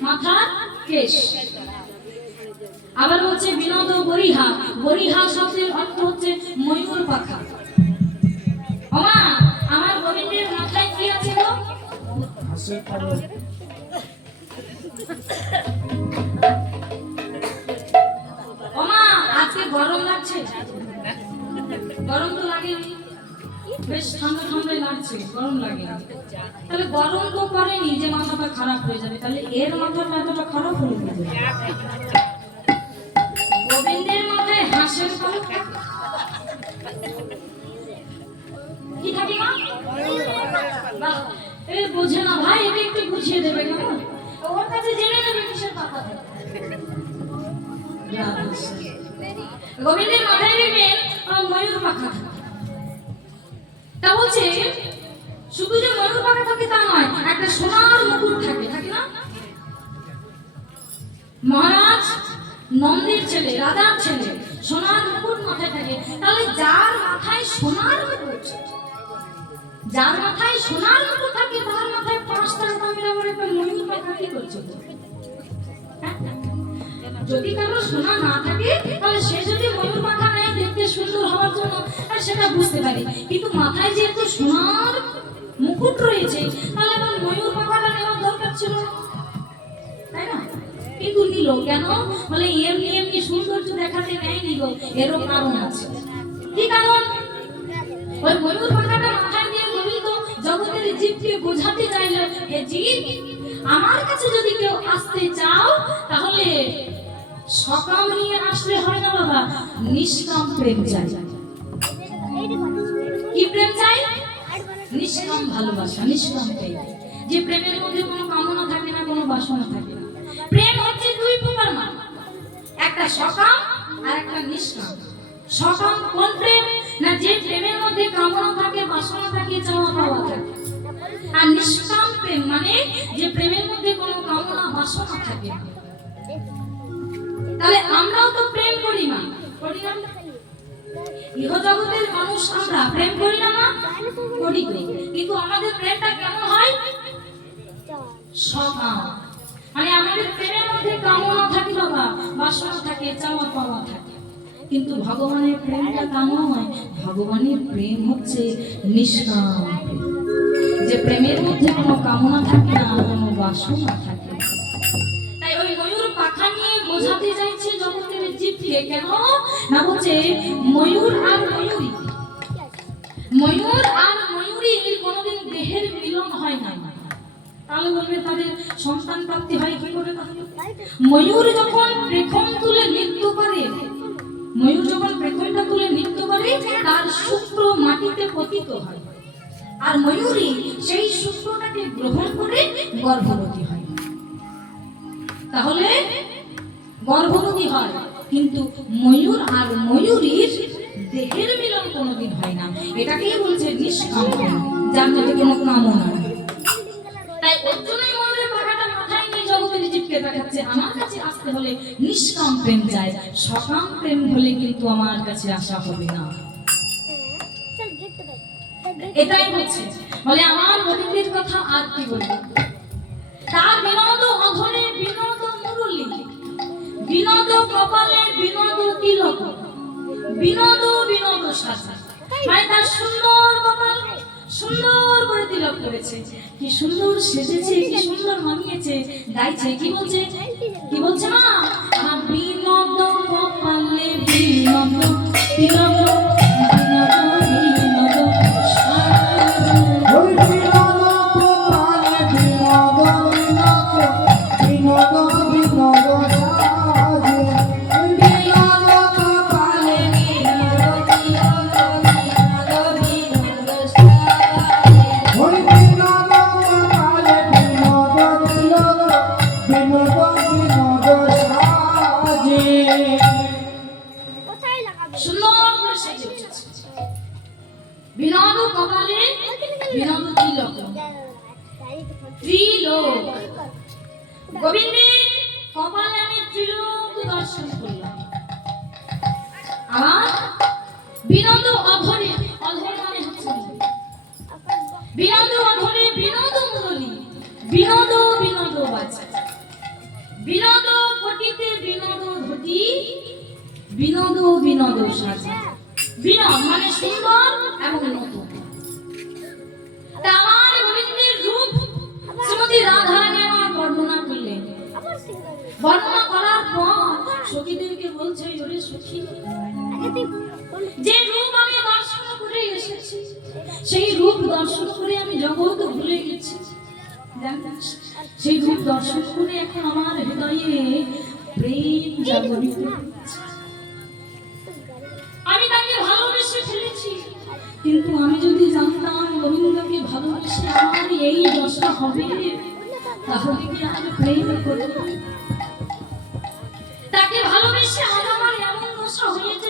মাথার কেশ। আবার হচ্ছে বিনোদ বরিহা, বরিহা শব্দের অর্থ হচ্ছে ময়ূর পাখা। ওমা, আমার গোবিন্দের মাথায় কি আছে গো? ওমা, আজকে গরম লাগছে? গরম তো লাগেনি, বেশ ঠান্ডা ঠান্ডাই লাগছে, গরম লাগে। তাহলে গরম তো করেনি যে মাথাটা খারাপ হয়ে যাবে, তাহলে এর মাথাটা এতটা খারাপ হলো কি করে? গোবিন্দের মাথায় হাঁসের পালক থাকে। কি থাকে মা? বাহ, এ বোঝে না ভাই, এটা একটু বুঝিয়ে দেবে কেমন? ওর কাছে জেনে নেবে কিসের পাতা থাকে। গোবিন্দের মাথায় দেখবেন ময়ূর পাখা থাকে। তা বলছে শুধু যে ময়ূর পাখা থাকে তা নয়, একটা সোনার মুকুট থাকে, থাকে না? মহারাজ নন্দের ছেলে, রাজার ছেলে, সোনার মুকুট মাথায় থাকে। তাহলে যার মাথায় সোনার মুকুট, যার মাথায় সোনার মুকুট থাকে, তার মাথায় 5টা রকমের আবার একটা ময়ূর পাখা কি করছে? যদি কারো সোনা না থাকে তাহলে সে যদি ময়ূর পাখা নেয় দেখতে সুন্দর হওয়ার জন্য, সেটা বুঝতে পারি, কিন্তু মাথায় যে একটু সোনার মুকুট রয়েছে তাহলে আমার ময়ূর পাখাটা নেওয়ার দরকার ছিল, তাই না? কিন্তু নিল কেন? বলে এমনি এমনি সৌন্দর্য দেখাতে নেয়নি গো, এরও কারণ আছে। কি কারণ? ওই ময়ূর পাখাটা মাথায় নিয়ে গোবিন্দ জগতের জীবকে বোঝাতে চাইল, হে জীব, আমার কাছে যদি কেউ আসতে চাও তাহলে সকাম নিয়ে আসলে হয় না বাবা, নিষ্কাম প্রেম চাই। কি প্রেম চাই? নিষ্কাম ভালোবাসা, নিষ্কাম প্রেম, যে প্রেমের মধ্যে কোনো কামনা থাকে না, কোনো বাসনা থাকে না। প্রেম হচ্ছে 2 প্রকার, একটা সকাম আর একটা নিষ্কাম। সকাম কোন প্রেম? না যে প্রেমের মধ্যে কামনা থাকে, বাসনা থাকে, চাওয়া পাওয়া থাকে। আর নিষ্কাম প্রেম মানে যে প্রেমের মধ্যে কোনো কামনা বাসনা থাকে না। তাহলে আমরাও তো প্রেম করি না, করি না? ইহ জগতের মানুষ আমরা প্রেম করি না, মা করি, কিন্তু আমাদের প্রেমটা কেমন হয়? সকাম, মানে আমাদের প্রেমের মধ্যে কামনা থাকে বাবা, বাসনা থাকে, চাওয়া পাওয়া থাকে। কিন্তু ভগবানের প্রেমটা কেমন হয়? ভগবানের প্রেম হচ্ছে নিষ্কাম প্রেম, যে প্রেমের মধ্যে কোনো কামনা থাকে না, কোনো বাসনা থাকে না। তাই ওই ময়ূর পাখা নিয়ে বোঝাতে চাইছে জগতের জীবকে, কেন না বলছে ময়ূর আর ময়ূরী, ময়ূর আর ময়ূরীর কোনোদিন দেহের মিলন হয় না। তাহলে বলবে তাদের সন্তান প্রাপ্তি হয় কি করে? ময়ূর যখন পেখম তুলে নৃত্য করে, ময়ূর যখন পেখমটা তুলে নৃত্য করে, তার শুক্র মাটিতে পতিত হয়, আর ময়ূরী সেই শুক্রটাকে গ্রহণ করে গর্ভবতী হয়। তাহলে গর্ভবতী হয়, কিন্তু ময়ূর আর ময়ূরীর দেহের মিলন কোনোদিন হয় না। এটাকেই বলছে নিষ্কাম প্রেম, যার মধ্যে কোনো কামনা নেই। তাই অর্জুনই ময়ূরের পাখাটা মাথায় নিয়ে জগতের জীবকে দেখাচ্ছে, আমার কাছে আসতে হলে নিষ্কাম প্রেম চাই, সকাম প্রেম হলে কিন্তু আমার কাছে আসা হবে না। এটাই হচ্ছে, বলে আমার গোবিন্দের কথা আর কি বলবো। তার বিনোদ অধরে বিনোদ মুরলী, বিনোদ কপালে বিনোদ তিলক, বিনোদ বিনোদ সাজা, মানে তার সুন্দর কপাল, সুন্দর করে তিলক করেছে, কি সুন্দর সেজেছে, কি সুন্দর মানিয়েছে, গাইছে, কি বলছে? কি বলছে মা? আমার বিনোদ কপালে বিনোদ তিলক, বিনোদ বিনোদ ওই বিনোদ কপালে বিনোদ বিনোদ, বিনোদ বিনোদ সাজে। ওই বিনোদ কপালে বিনোদ তিলক, বিনোদ বিনোদ সাজে। ওই বিনোদ কপালে বিনোদ তিলক, বিনোদ বিনোদ সাজে। সুন্দর করে সেজে উঠেছে। বিনোদ কপালে বিনোদ তিলক, ত্রিলোক। গোবিন্দের কপালে আমি ত্রিলোক দর্শন করলাম। আর বিনোদ অধরে, অধরে মানে হচ্ছে বিনোদ অধরে বিনোদ মুরলী, বিনোদ বিনোদ বাজা, বিনোদ কোটিতে বিনোদ ধুতি, বিনোদ বিনোদ সাজা। বিনোদ মানে সুন্দর এবং নতুন। তা আমার গোবিন্দের রূপ শ্রীমতী রাধারানী আমার বর্ণনা করলেন। বর্ণনা করার পর সখীদেরকে বলছে, ওরে সখী, যে রূপ আমি দর্শন করে এসেছি, সেই রূপ দর্শন করে আমি জগৎ ভুলে গেছি। সেই রূপ দর্শন করে এখন আমার হৃদয়ে প্রেম জাগরিত হচ্ছে। আমি তাকে ভালোবেসে ফেলেছি, কিন্তু আমি যদি জানতাম গোবিন্দকে ভালোবেসে আমার এই দশা হবে, তাহলে কি আমি প্রেম করব? তাকে ভালোবেসে আজ আমার এমন দশা হয়েছে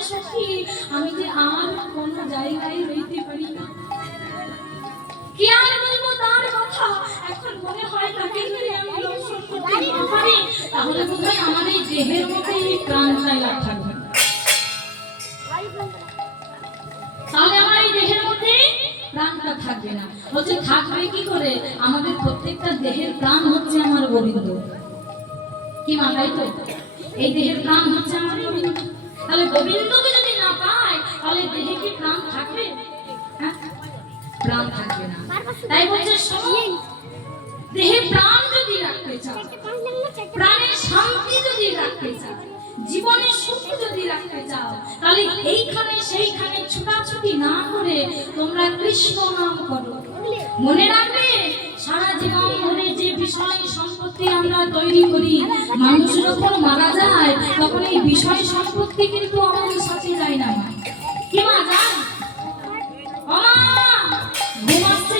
আর কোনো জায়গায় রইতে পারি না। কি আর বলবো তার কথা, এখন মনে হয় তাকে যদি আমি দর্শন করতে না পারি তাহলে বোধহয় আমার এই দেহের মধ্যে এই প্রাণটাই আর থাকবে না। তাহলে আমার এই দেহের মধ্যে প্রাণটা থাকবে না। বলছে থাকবে কি করে? আমাদের প্রত্যেকটা দেহের প্রাণ হচ্ছে আমার গোবিন্দ। কি মা, তাই তো? এই দেহের প্রাণ হচ্ছে আমার গোবিন্দ। তাহলে গোবিন্দকে যদি না পাই তাহলে দেহে কি প্রাণ থাকবে? হ্যাঁ, প্রাণ থাকবে না। তাই বলছে শোনো, দেহে প্রাণ যদি রাখতে চাও, প্রাণের শান্তি যদি রাখতে চাও, জীবনের সুখ যদি রাখতে চাও, তাহলে এইখানে সেইখানে ছুটাছুটি না করে তোমরা কৃষ্ণ নাম করো। মনে রাখবে, সারা জীবন ধরে যে বিষয় সম্পত্তি আমরা তৈরি করি, মানুষ যখন মারা যায় তখন এই বিষয় সম্পত্তি কিন্তু আমাদের সাথে যায় না। কি মা যায়? ও মা, ঘুম আসছে?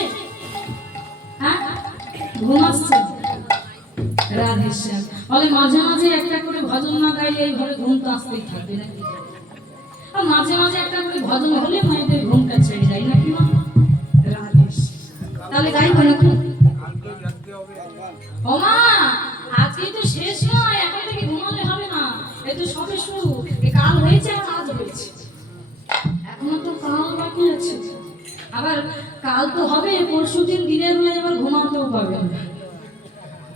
হ্যাঁ, ঘুম আসছে? রাধেশ্যাম বলে মাঝে মাঝে একটা করে ভজন না গাইলে এই ঘরে ঘুম তো আসতেই থাকবে নাকি? আর মাঝে মাঝে একটা করে ভজন হলে মায়েদের ঘুমটা ছেড়ে যায় নাকি মা? তাহলে গাইবো নাকি? ও মা, আজকে তো শেষ নয়, এখন থেকে ঘুমালে হবে না। এ তো সবে শুরু। এ কাল হয়েছে আর আজ হয়েছে, এখনো তো কাল বাকি আছে। আবার কাল তো হবে, পরশুদিন দিনের বেলায় আবার ঘুমাতেও পারবে না।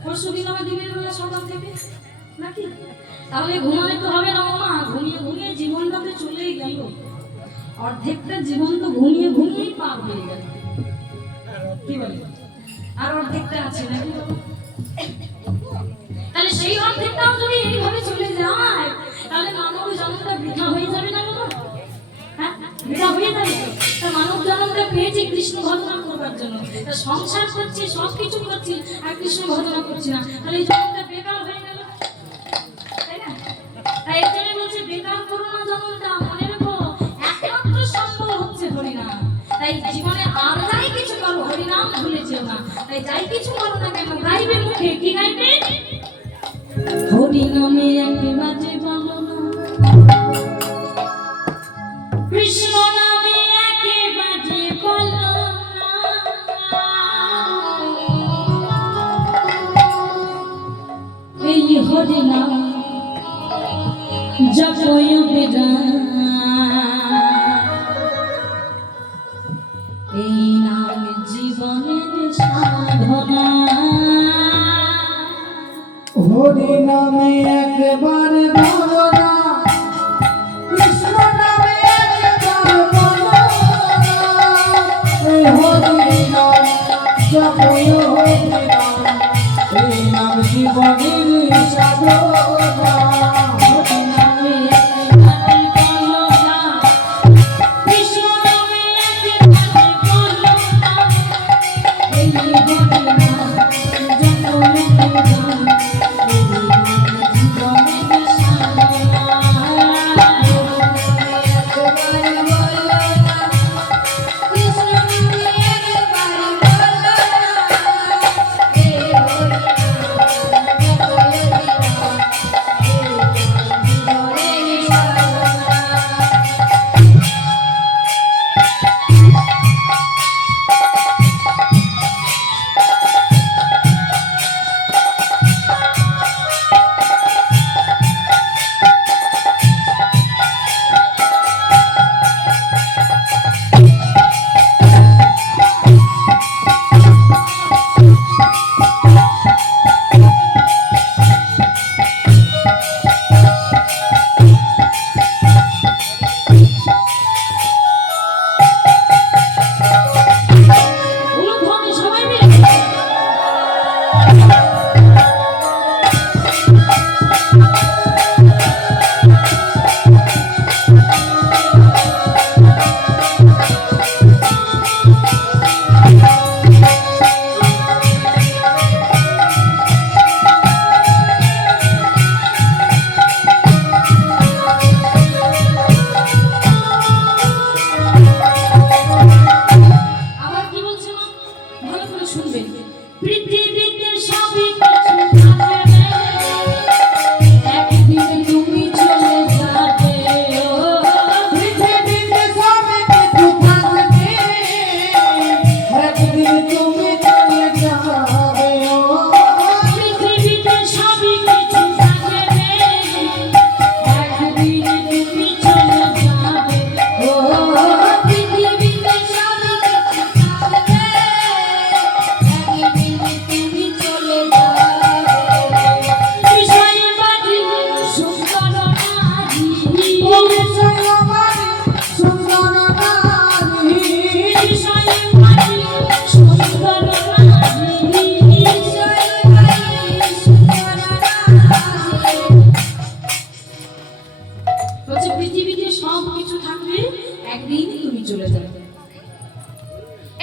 পরশুদিন আবার দিনের বেলা সকাল থেকে নাকি? তাহলে ঘুমালে তো হবে না মা। ঘুমিয়ে ঘুমিয়ে জীবনটা তো চলেই গেল। অর্ধেকটা জীবন তো ঘুমিয়ে ঘুমিয়েই পার হয়ে গেল। কি বলে? আর অর্ধেকটা আছে নাকি? তাহলে সেই অর্ধেকটাও যদি এইভাবে চলে যায় তাহলে মানব জন্মটা বৃথা হয়ে যাবে না বাবা? হ্যাঁ, বৃথা হয়ে যাবে। তা মানব জন্মটা পেয়েছি কৃষ্ণ ভজনা করবার জন্য, তা সংসার করছি, সব কিছু করছি, আর কৃষ্ণ ভজনা করছি না, তাহলে এই জন্মটা বেকার হয়ে গেল, তাই না? তাই এই জন্য বলছে বেকার করো না জন্মটা। মনে রেখো, একমাত্র সম্ভব হচ্ছে হরিনাম। তাই জীবনে আর যাই কিছু করো, হরিনাম ভুলে যেও না। তাই যাই কিছু করো না কেন, গাইবে মুখে। কি গাইবে? হরিনামে একেবারে বলো না, কৃষ্ণ নামে একেবারে বলো না, এই হরিনাম জপয় বেদান, এই নাম জীবনের সাধনা। হরি নামে একবার বলো না, কৃষ্ণ নামে একবার বলো না, এই হরি নাম জপয় হরি নাম, এই নাম জীবনের সাধনা। হরি নামে একেবারে বলো না, কৃষ্ণ নামে একেবারে বলো না, এই হরি নাম জপয় বেদান, এই নাম জীবনের সাধনা। বলছে পৃথিবীতে সব কিছু থাকবে, একদিন তুমি চলে যাবে।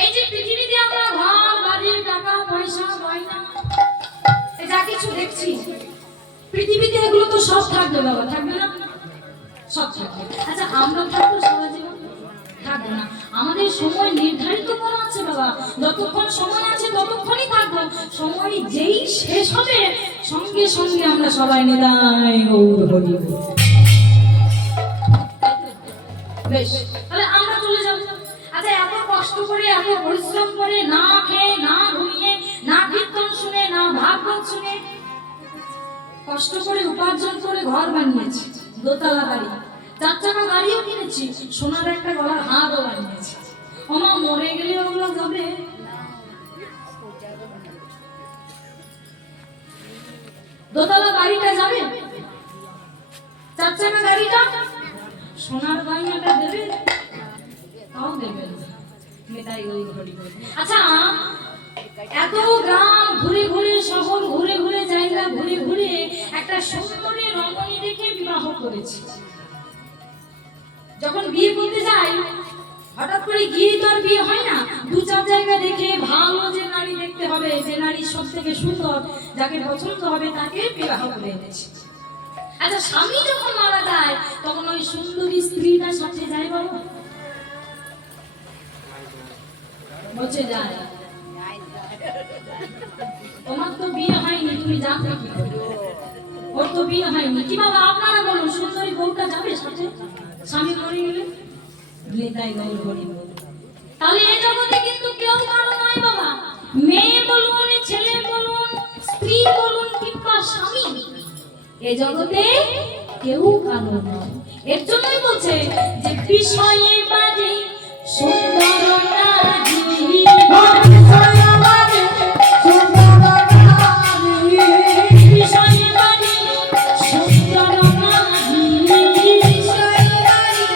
এই যে পৃথিবীতে আমরা ঘর বাড়ি টাকা পয়সা গয়না যা কিছু দেখছি, পৃথিবীতে এগুলো তো সব থাকবে বাবা, থাকবে না? সব থাকবে। আচ্ছা আমরা থাকবো সারা জীবন? থাকবে না। আমাদের সময় নির্ধারিত করা আছে বাবা, যতক্ষণ সময় আছে ততক্ষণই থাকবো। সময় যেই শেষ হবে সঙ্গে সঙ্গে আমরা সবাই নিদায় গৌর হরি বল। বেশ, তাহলে আমরা চলে যাবো। আচ্ছা এত কষ্ট করে এত পরিশ্রম করে না খেয়ে না ঘুমিয়ে না কীর্তন শুনে না ভাগবত শুনে কষ্ট করে উপার্জন করে ঘর বানিয়েছি, দোতলা বাড়ি, 4 চাকা গাড়িও কিনেছি, সোনার একটা গলার হারও বানিয়েছি। ওমা মরে গেলে ওগুলো যাবে? দোতলা বাড়িটা যাবে? 4 চাকা গাড়িটা? সোনার গয়নাটা দেবে? তাও দেবে না। মেটাই গৌর হরি বল। আচ্ছা এত গ্রাম ঘুরে ঘুরে, শহর ঘুরে ঘুরে, জায়গা ঘুরে ঘুরে একটা সুন্দরী রমণী দেখে বিবাহ করেছি। যখন বিয়ে করতে যাই হঠাৎ করে গিয়ে তো আর বিয়ে হয় না, 2-4 জায়গা দেখে ভালো যে নারী দেখতে হবে, যে নারী সব থেকে সুন্দর, যাকে পছন্দ হবে তাকে বিবাহ করে এনেছি। আচ্ছা স্বামী যখন মারা যায় তখন ওই সুন্দরী স্ত্রীটার সাথে যায় বাবা? বলছে যায়। তোমার তো বিয়ে হয়নি, তুমি জানতে কি করে? ওর তো বিয়ে হয়নি, কি বাবা আপনারা বলুন, সুন্দরী বউটা যাবে সাথে স্বামী মরে গেলে? নেতাই গৌর হরি বল। তাহলে এই জগতে কিন্তু কেউ কারো নয় বাবা, মেয়ে বলুন, ছেলে বলুন, স্ত্রী বলুন কিংবা স্বামী, এই জগতে কেউ কারো নয়। এর জন্যই বলছে যে বিষয়ে বাজে সুন্দর নারী, বিষয়ে বাজে সুন্দর নারী, বিষয়ে বাজে সুন্দর নারী, বিষয়ে বাজে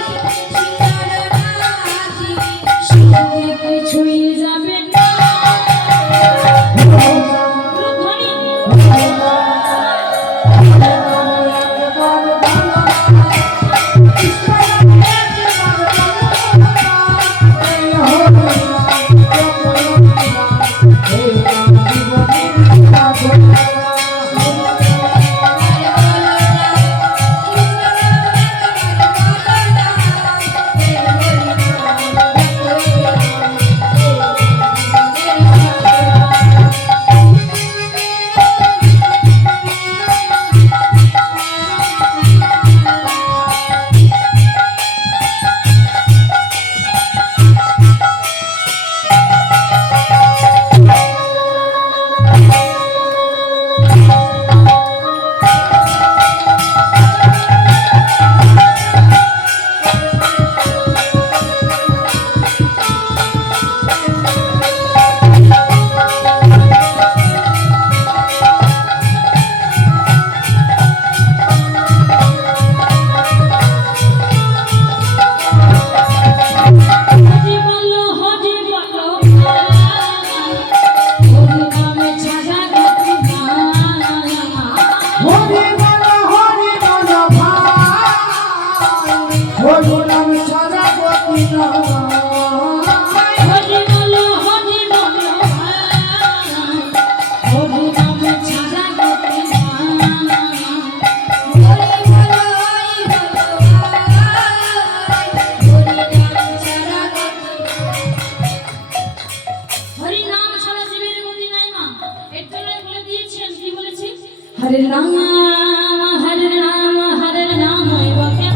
সুন্দর নারী, সঙ্গে কিছুই যাবে না। ধ্বনি हरे राम हरे राम हरे राम वके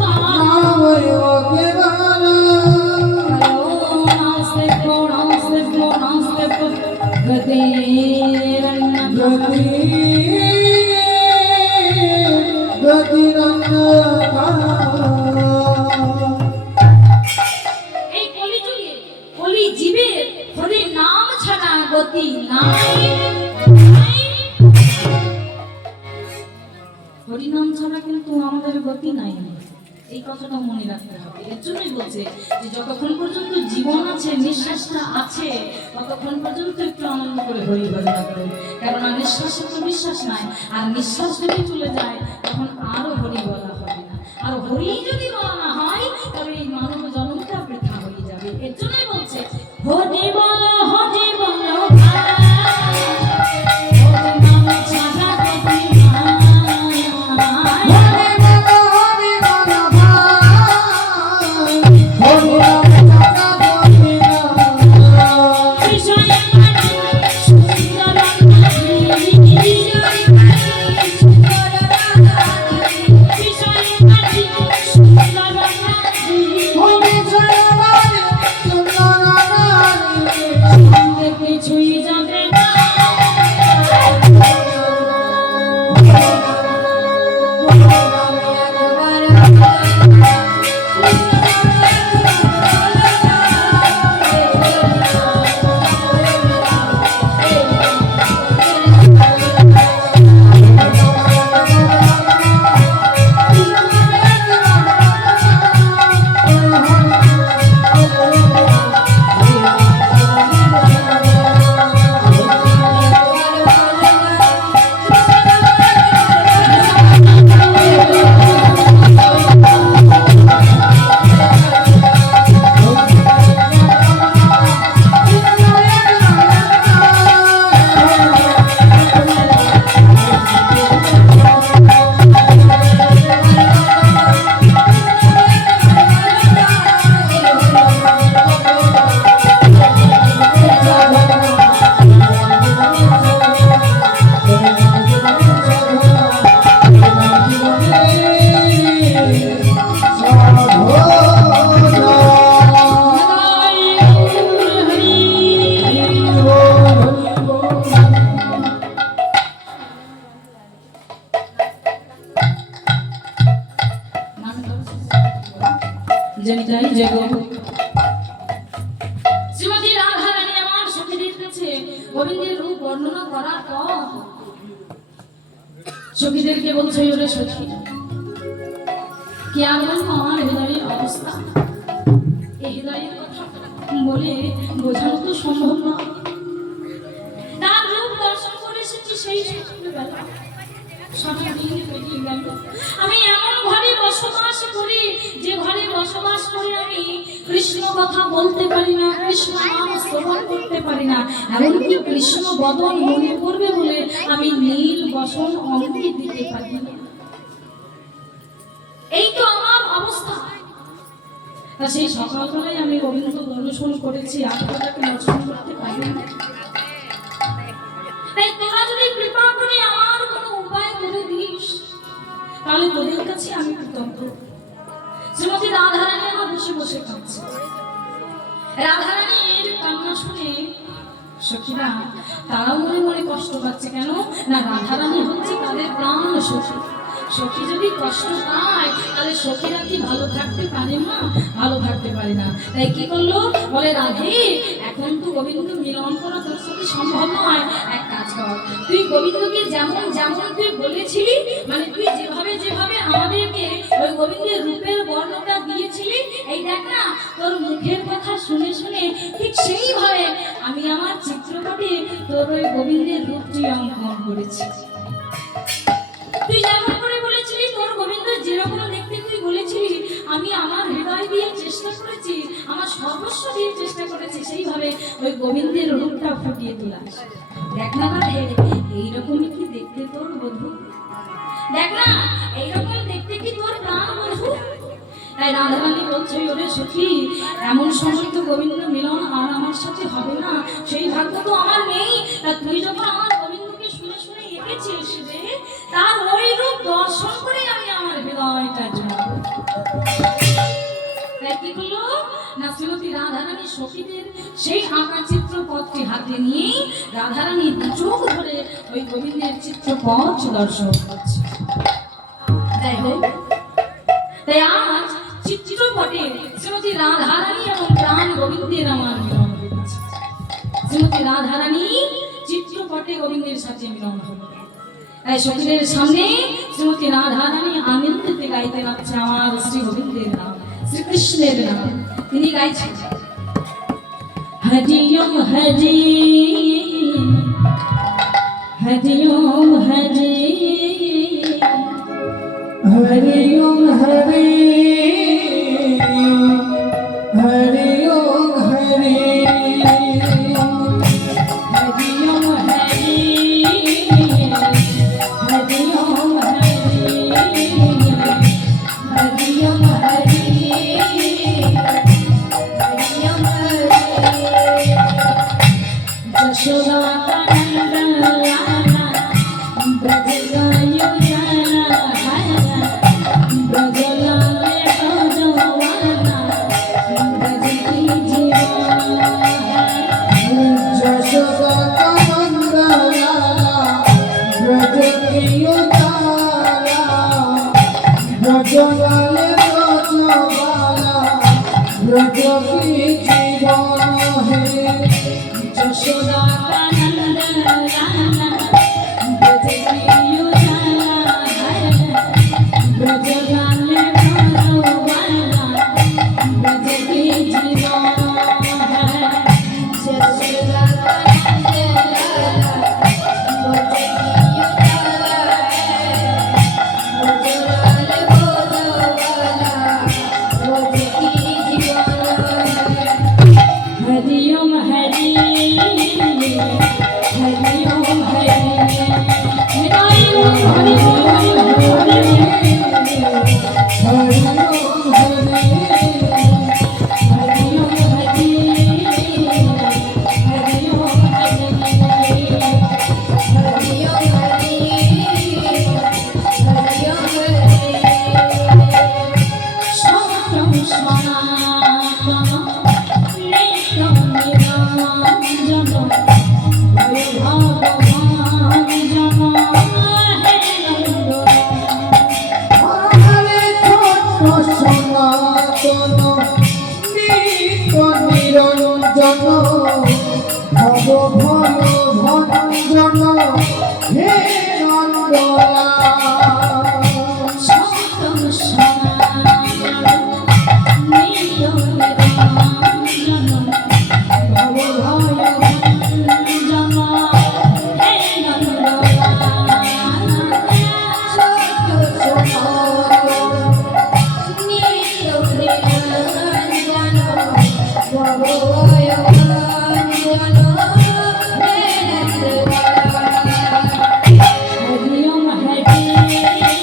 नास्ते को गते এই কলিযুগে কলি জীবের হরি নাম ছাড়া গতি নাই। হরিনাম ছাড়া কিন্তু আমাদের গতি নাই, এই কথাটা মনে রাখতে হবে। এর জন্যই বলছে যে যতক্ষণ পর্যন্ত জীবন আছে, নিঃশ্বাসটা আছে, ততক্ষণ পর্যন্ত একটু আনন্দ করে হরি হরি রাখবে। কেননা নিঃশ্বাসে তো বিশ্বাস নাই, আর নিঃশ্বাস যদি চলে যায় তখন আরো হরি বলা হবে না। আর হরি যদি বলা না হয় তবে এই মানব জন্মটা বৃথা হয়ে যাবে। এর জন্যই বলছে হরি বল হরি বল কিছুই যাবে না। জনিতাই জগো শ্রীমতী রাধারানী আমার সখীদের কাছে গোবিন্দের রূপ বর্ণনা করার পর সখীদেরকে বলছে ওরে সখী কি আমার আমার হৃদয়ের অবস্থা, এই হৃদয়ের কথা বলে বোঝানো তো সম্ভব না। তার রূপ দর্শন করে এসেছি সেই সকালবেলা, সারাদিন পেরিয়ে গেল। আমি এমন ঘরে বসবাস করি যে ঘরে বসবাস করে আমি কৃষ্ণ কথা বলতে পারি না, কৃষ্ণ নাম শ্রবণ করতে পারি না। এমনকি কৃষ্ণ বদন মনে করবে বলে আমি নীল বসন অঙ্কে দিতে পারি না। এই তো আমার অবস্থা। তা সেই সকালবেলায় আমি গোবিন্দ দর্শন করেছি, আত্মাটাকে দর্শন করতে পারি না। তাই তোরা যদি কৃপা করে আমার কোনো উপায় করে দিস তাহলে তোদের কাছে আমি কৃতজ্ঞ। শ্রীমতী রাধারানী আমার বসে বসে কাঁদছে। রাধারানীর কান্না শুনে সখীরা তারা মনে মনে কষ্ট পাচ্ছে। কেন না, রাধারানী হচ্ছে তাদের প্রাণ সখী। সখী যদি কষ্ট পায় তাহলে সখীরা কি ভালো থাকতে পারে না? ভালো থাকতে পারে না। তাই কি করলো, বলে রাধে এখন তো গোবিন্দ মিলন করা তোর সাথে সম্ভব নয়, এক কাজ কর, তুই গোবিন্দকে যেমন যেমন তুই বলেছিলি, মানে তুই যেভাবে যেভাবে আমাদেরকে ওই গোবিন্দের রূপের বর্ণনা দিয়েছিলি, এই দেখ না তোর মুখের কথা শুনে শুনে ঠিক সেইভাবে আমি আমার চিত্রপটে তোর ওই গোবিন্দের রূপটি অঙ্কন করেছি। তুই যেমন করে বলেছিলি, তোর গোবিন্দ যেরকম দেখতে তুই বলেছিলি, আমি আমার হৃদয় দিয়ে চেষ্টা করেছি, আমার সর্বস্ব দিয়ে চেষ্টা করেছি সেইভাবে ওই গোবিন্দের রূপটা ফুটিয়ে তোলা। দেখ না রাধে, এইরকমই কি দেখতে তোর বধূ? দেখ না এইরকম দেখতে কি তোর প্রাণ বধূ? তাই রাধারানী বলছে ওরে সখী এমন সময় তো গোবিন্দ মিলন আর আমার সাথে হবে না, সেই ভাগ্য তো আমার নেই। তা তুই যখন আমার গোবিন্দকে শুনে শুনে এঁকেছিস রে, তার ওই রূপ দর্শন করে আমি আমার হৃদয়টা জানাবো। তাই কি করলো না, শ্রীমতী রাধারানী সখীদের সেই আঁকা চিত্রপটটি হাতে নিয়ে রাধারানী দু চোখ ধরে ওই গোবিন্দের চিত্রপট দর্শন করছে। যাই হোক, তাই আজ চিত্রপটে শ্রীমতী রাধারানী এবং প্রাণ গোবিন্দের আমার মিলন হয়েছে। শ্রীমতী রাধারানী চিত্রপটে গোবিন্দের সাথে মিলন হলো। তাই সখীদের সামনে শ্রীমতী রাধারানী আনন্দতে গাইতে লাগছে আমার শ্রী গোবিন্দের নাম, শ্রীকৃষ্ণের নাম। তিনি গাইছেন হরি ওম হরি হরি ওম হরি হরি ওম হরি যশোদালে ব্রজবালা ব্রজ কি জীবন হে যশোদা কানন্দ লালা ব্রজ কি উজালা ব্রজ গানে ভগবানা ব্রজ কি জীবন যশোদা কানন্দ লালা ব্রজ কি हरि ओम हरि हरि ओम हरि हरि ओम हरि हरि हरि ओम हरि हरि ओम हरि हरि ओम हरि हरि ओम हरि हरि ओम সত্যম সনাতন নিত্যম নিরঞ্জন ভয় ভগবান জন হে নন্দন হরে ছোট সনাতন নিত্য নিরঞ্জন ভব ভব ভঞ্জন হে নন্দলা সত্যম সনাতন নিত্যম নিরঞ্জন ভব ভগবান হে নন্দন हरि ओम हरि हरि ओम हरि हरि ओम हरि हरि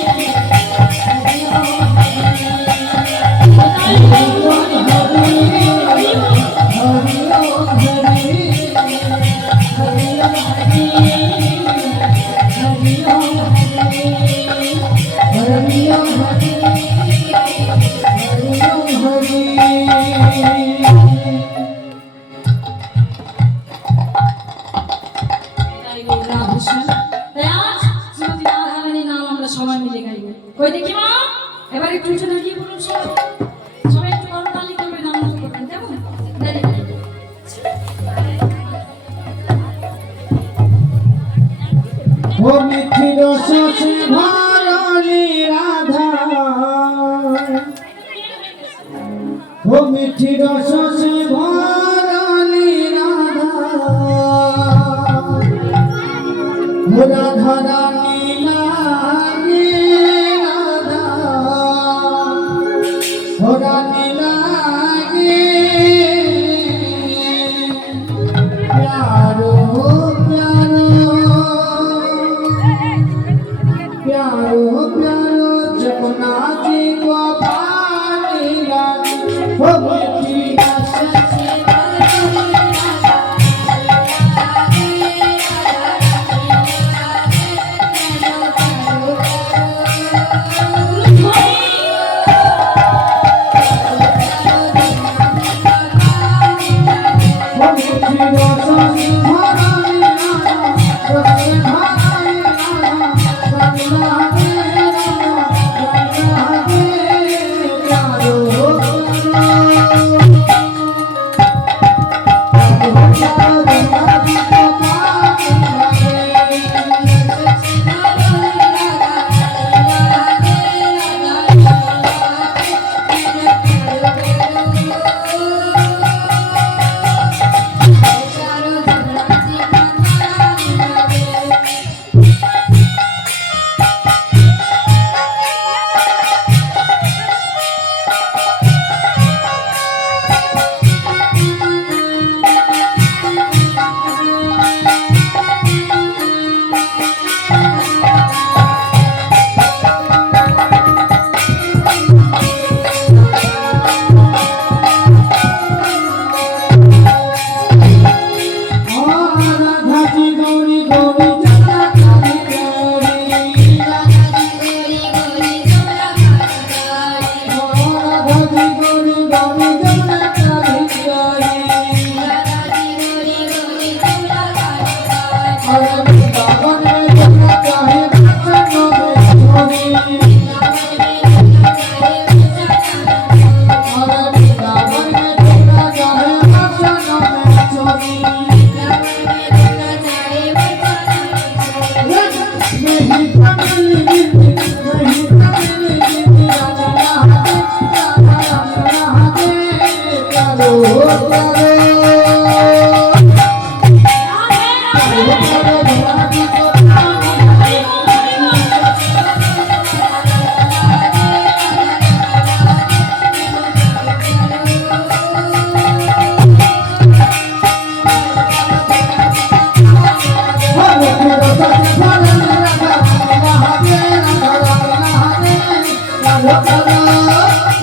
ओम हरि हरि ओम हरि हरि ओम हरि हरि ओम हरि हरि ओम हरि সবাই মিলে গাইব কই দেখি মা এবার একটু উঠে দাঁড়িয়ে বলুন সবাই একটু করতালি করবে নাম করবেন কেমন ও মিঠি রসে ভরলি রাধা ও মিঠি রসে ভরলি রাধা রাধা রানী লাগে রাধা ও রানী লাগে प्यारो प्यारो प्यारो प्यारो जमुना जी को पानी रानी हो मिठी Hãy subscribe cho kênh Ghiền Mì Gõ để không bỏ lỡ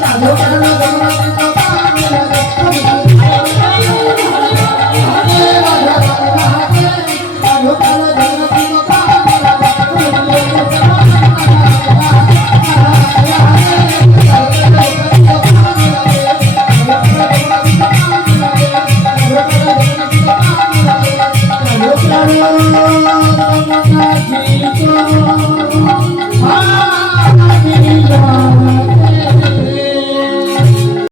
Radha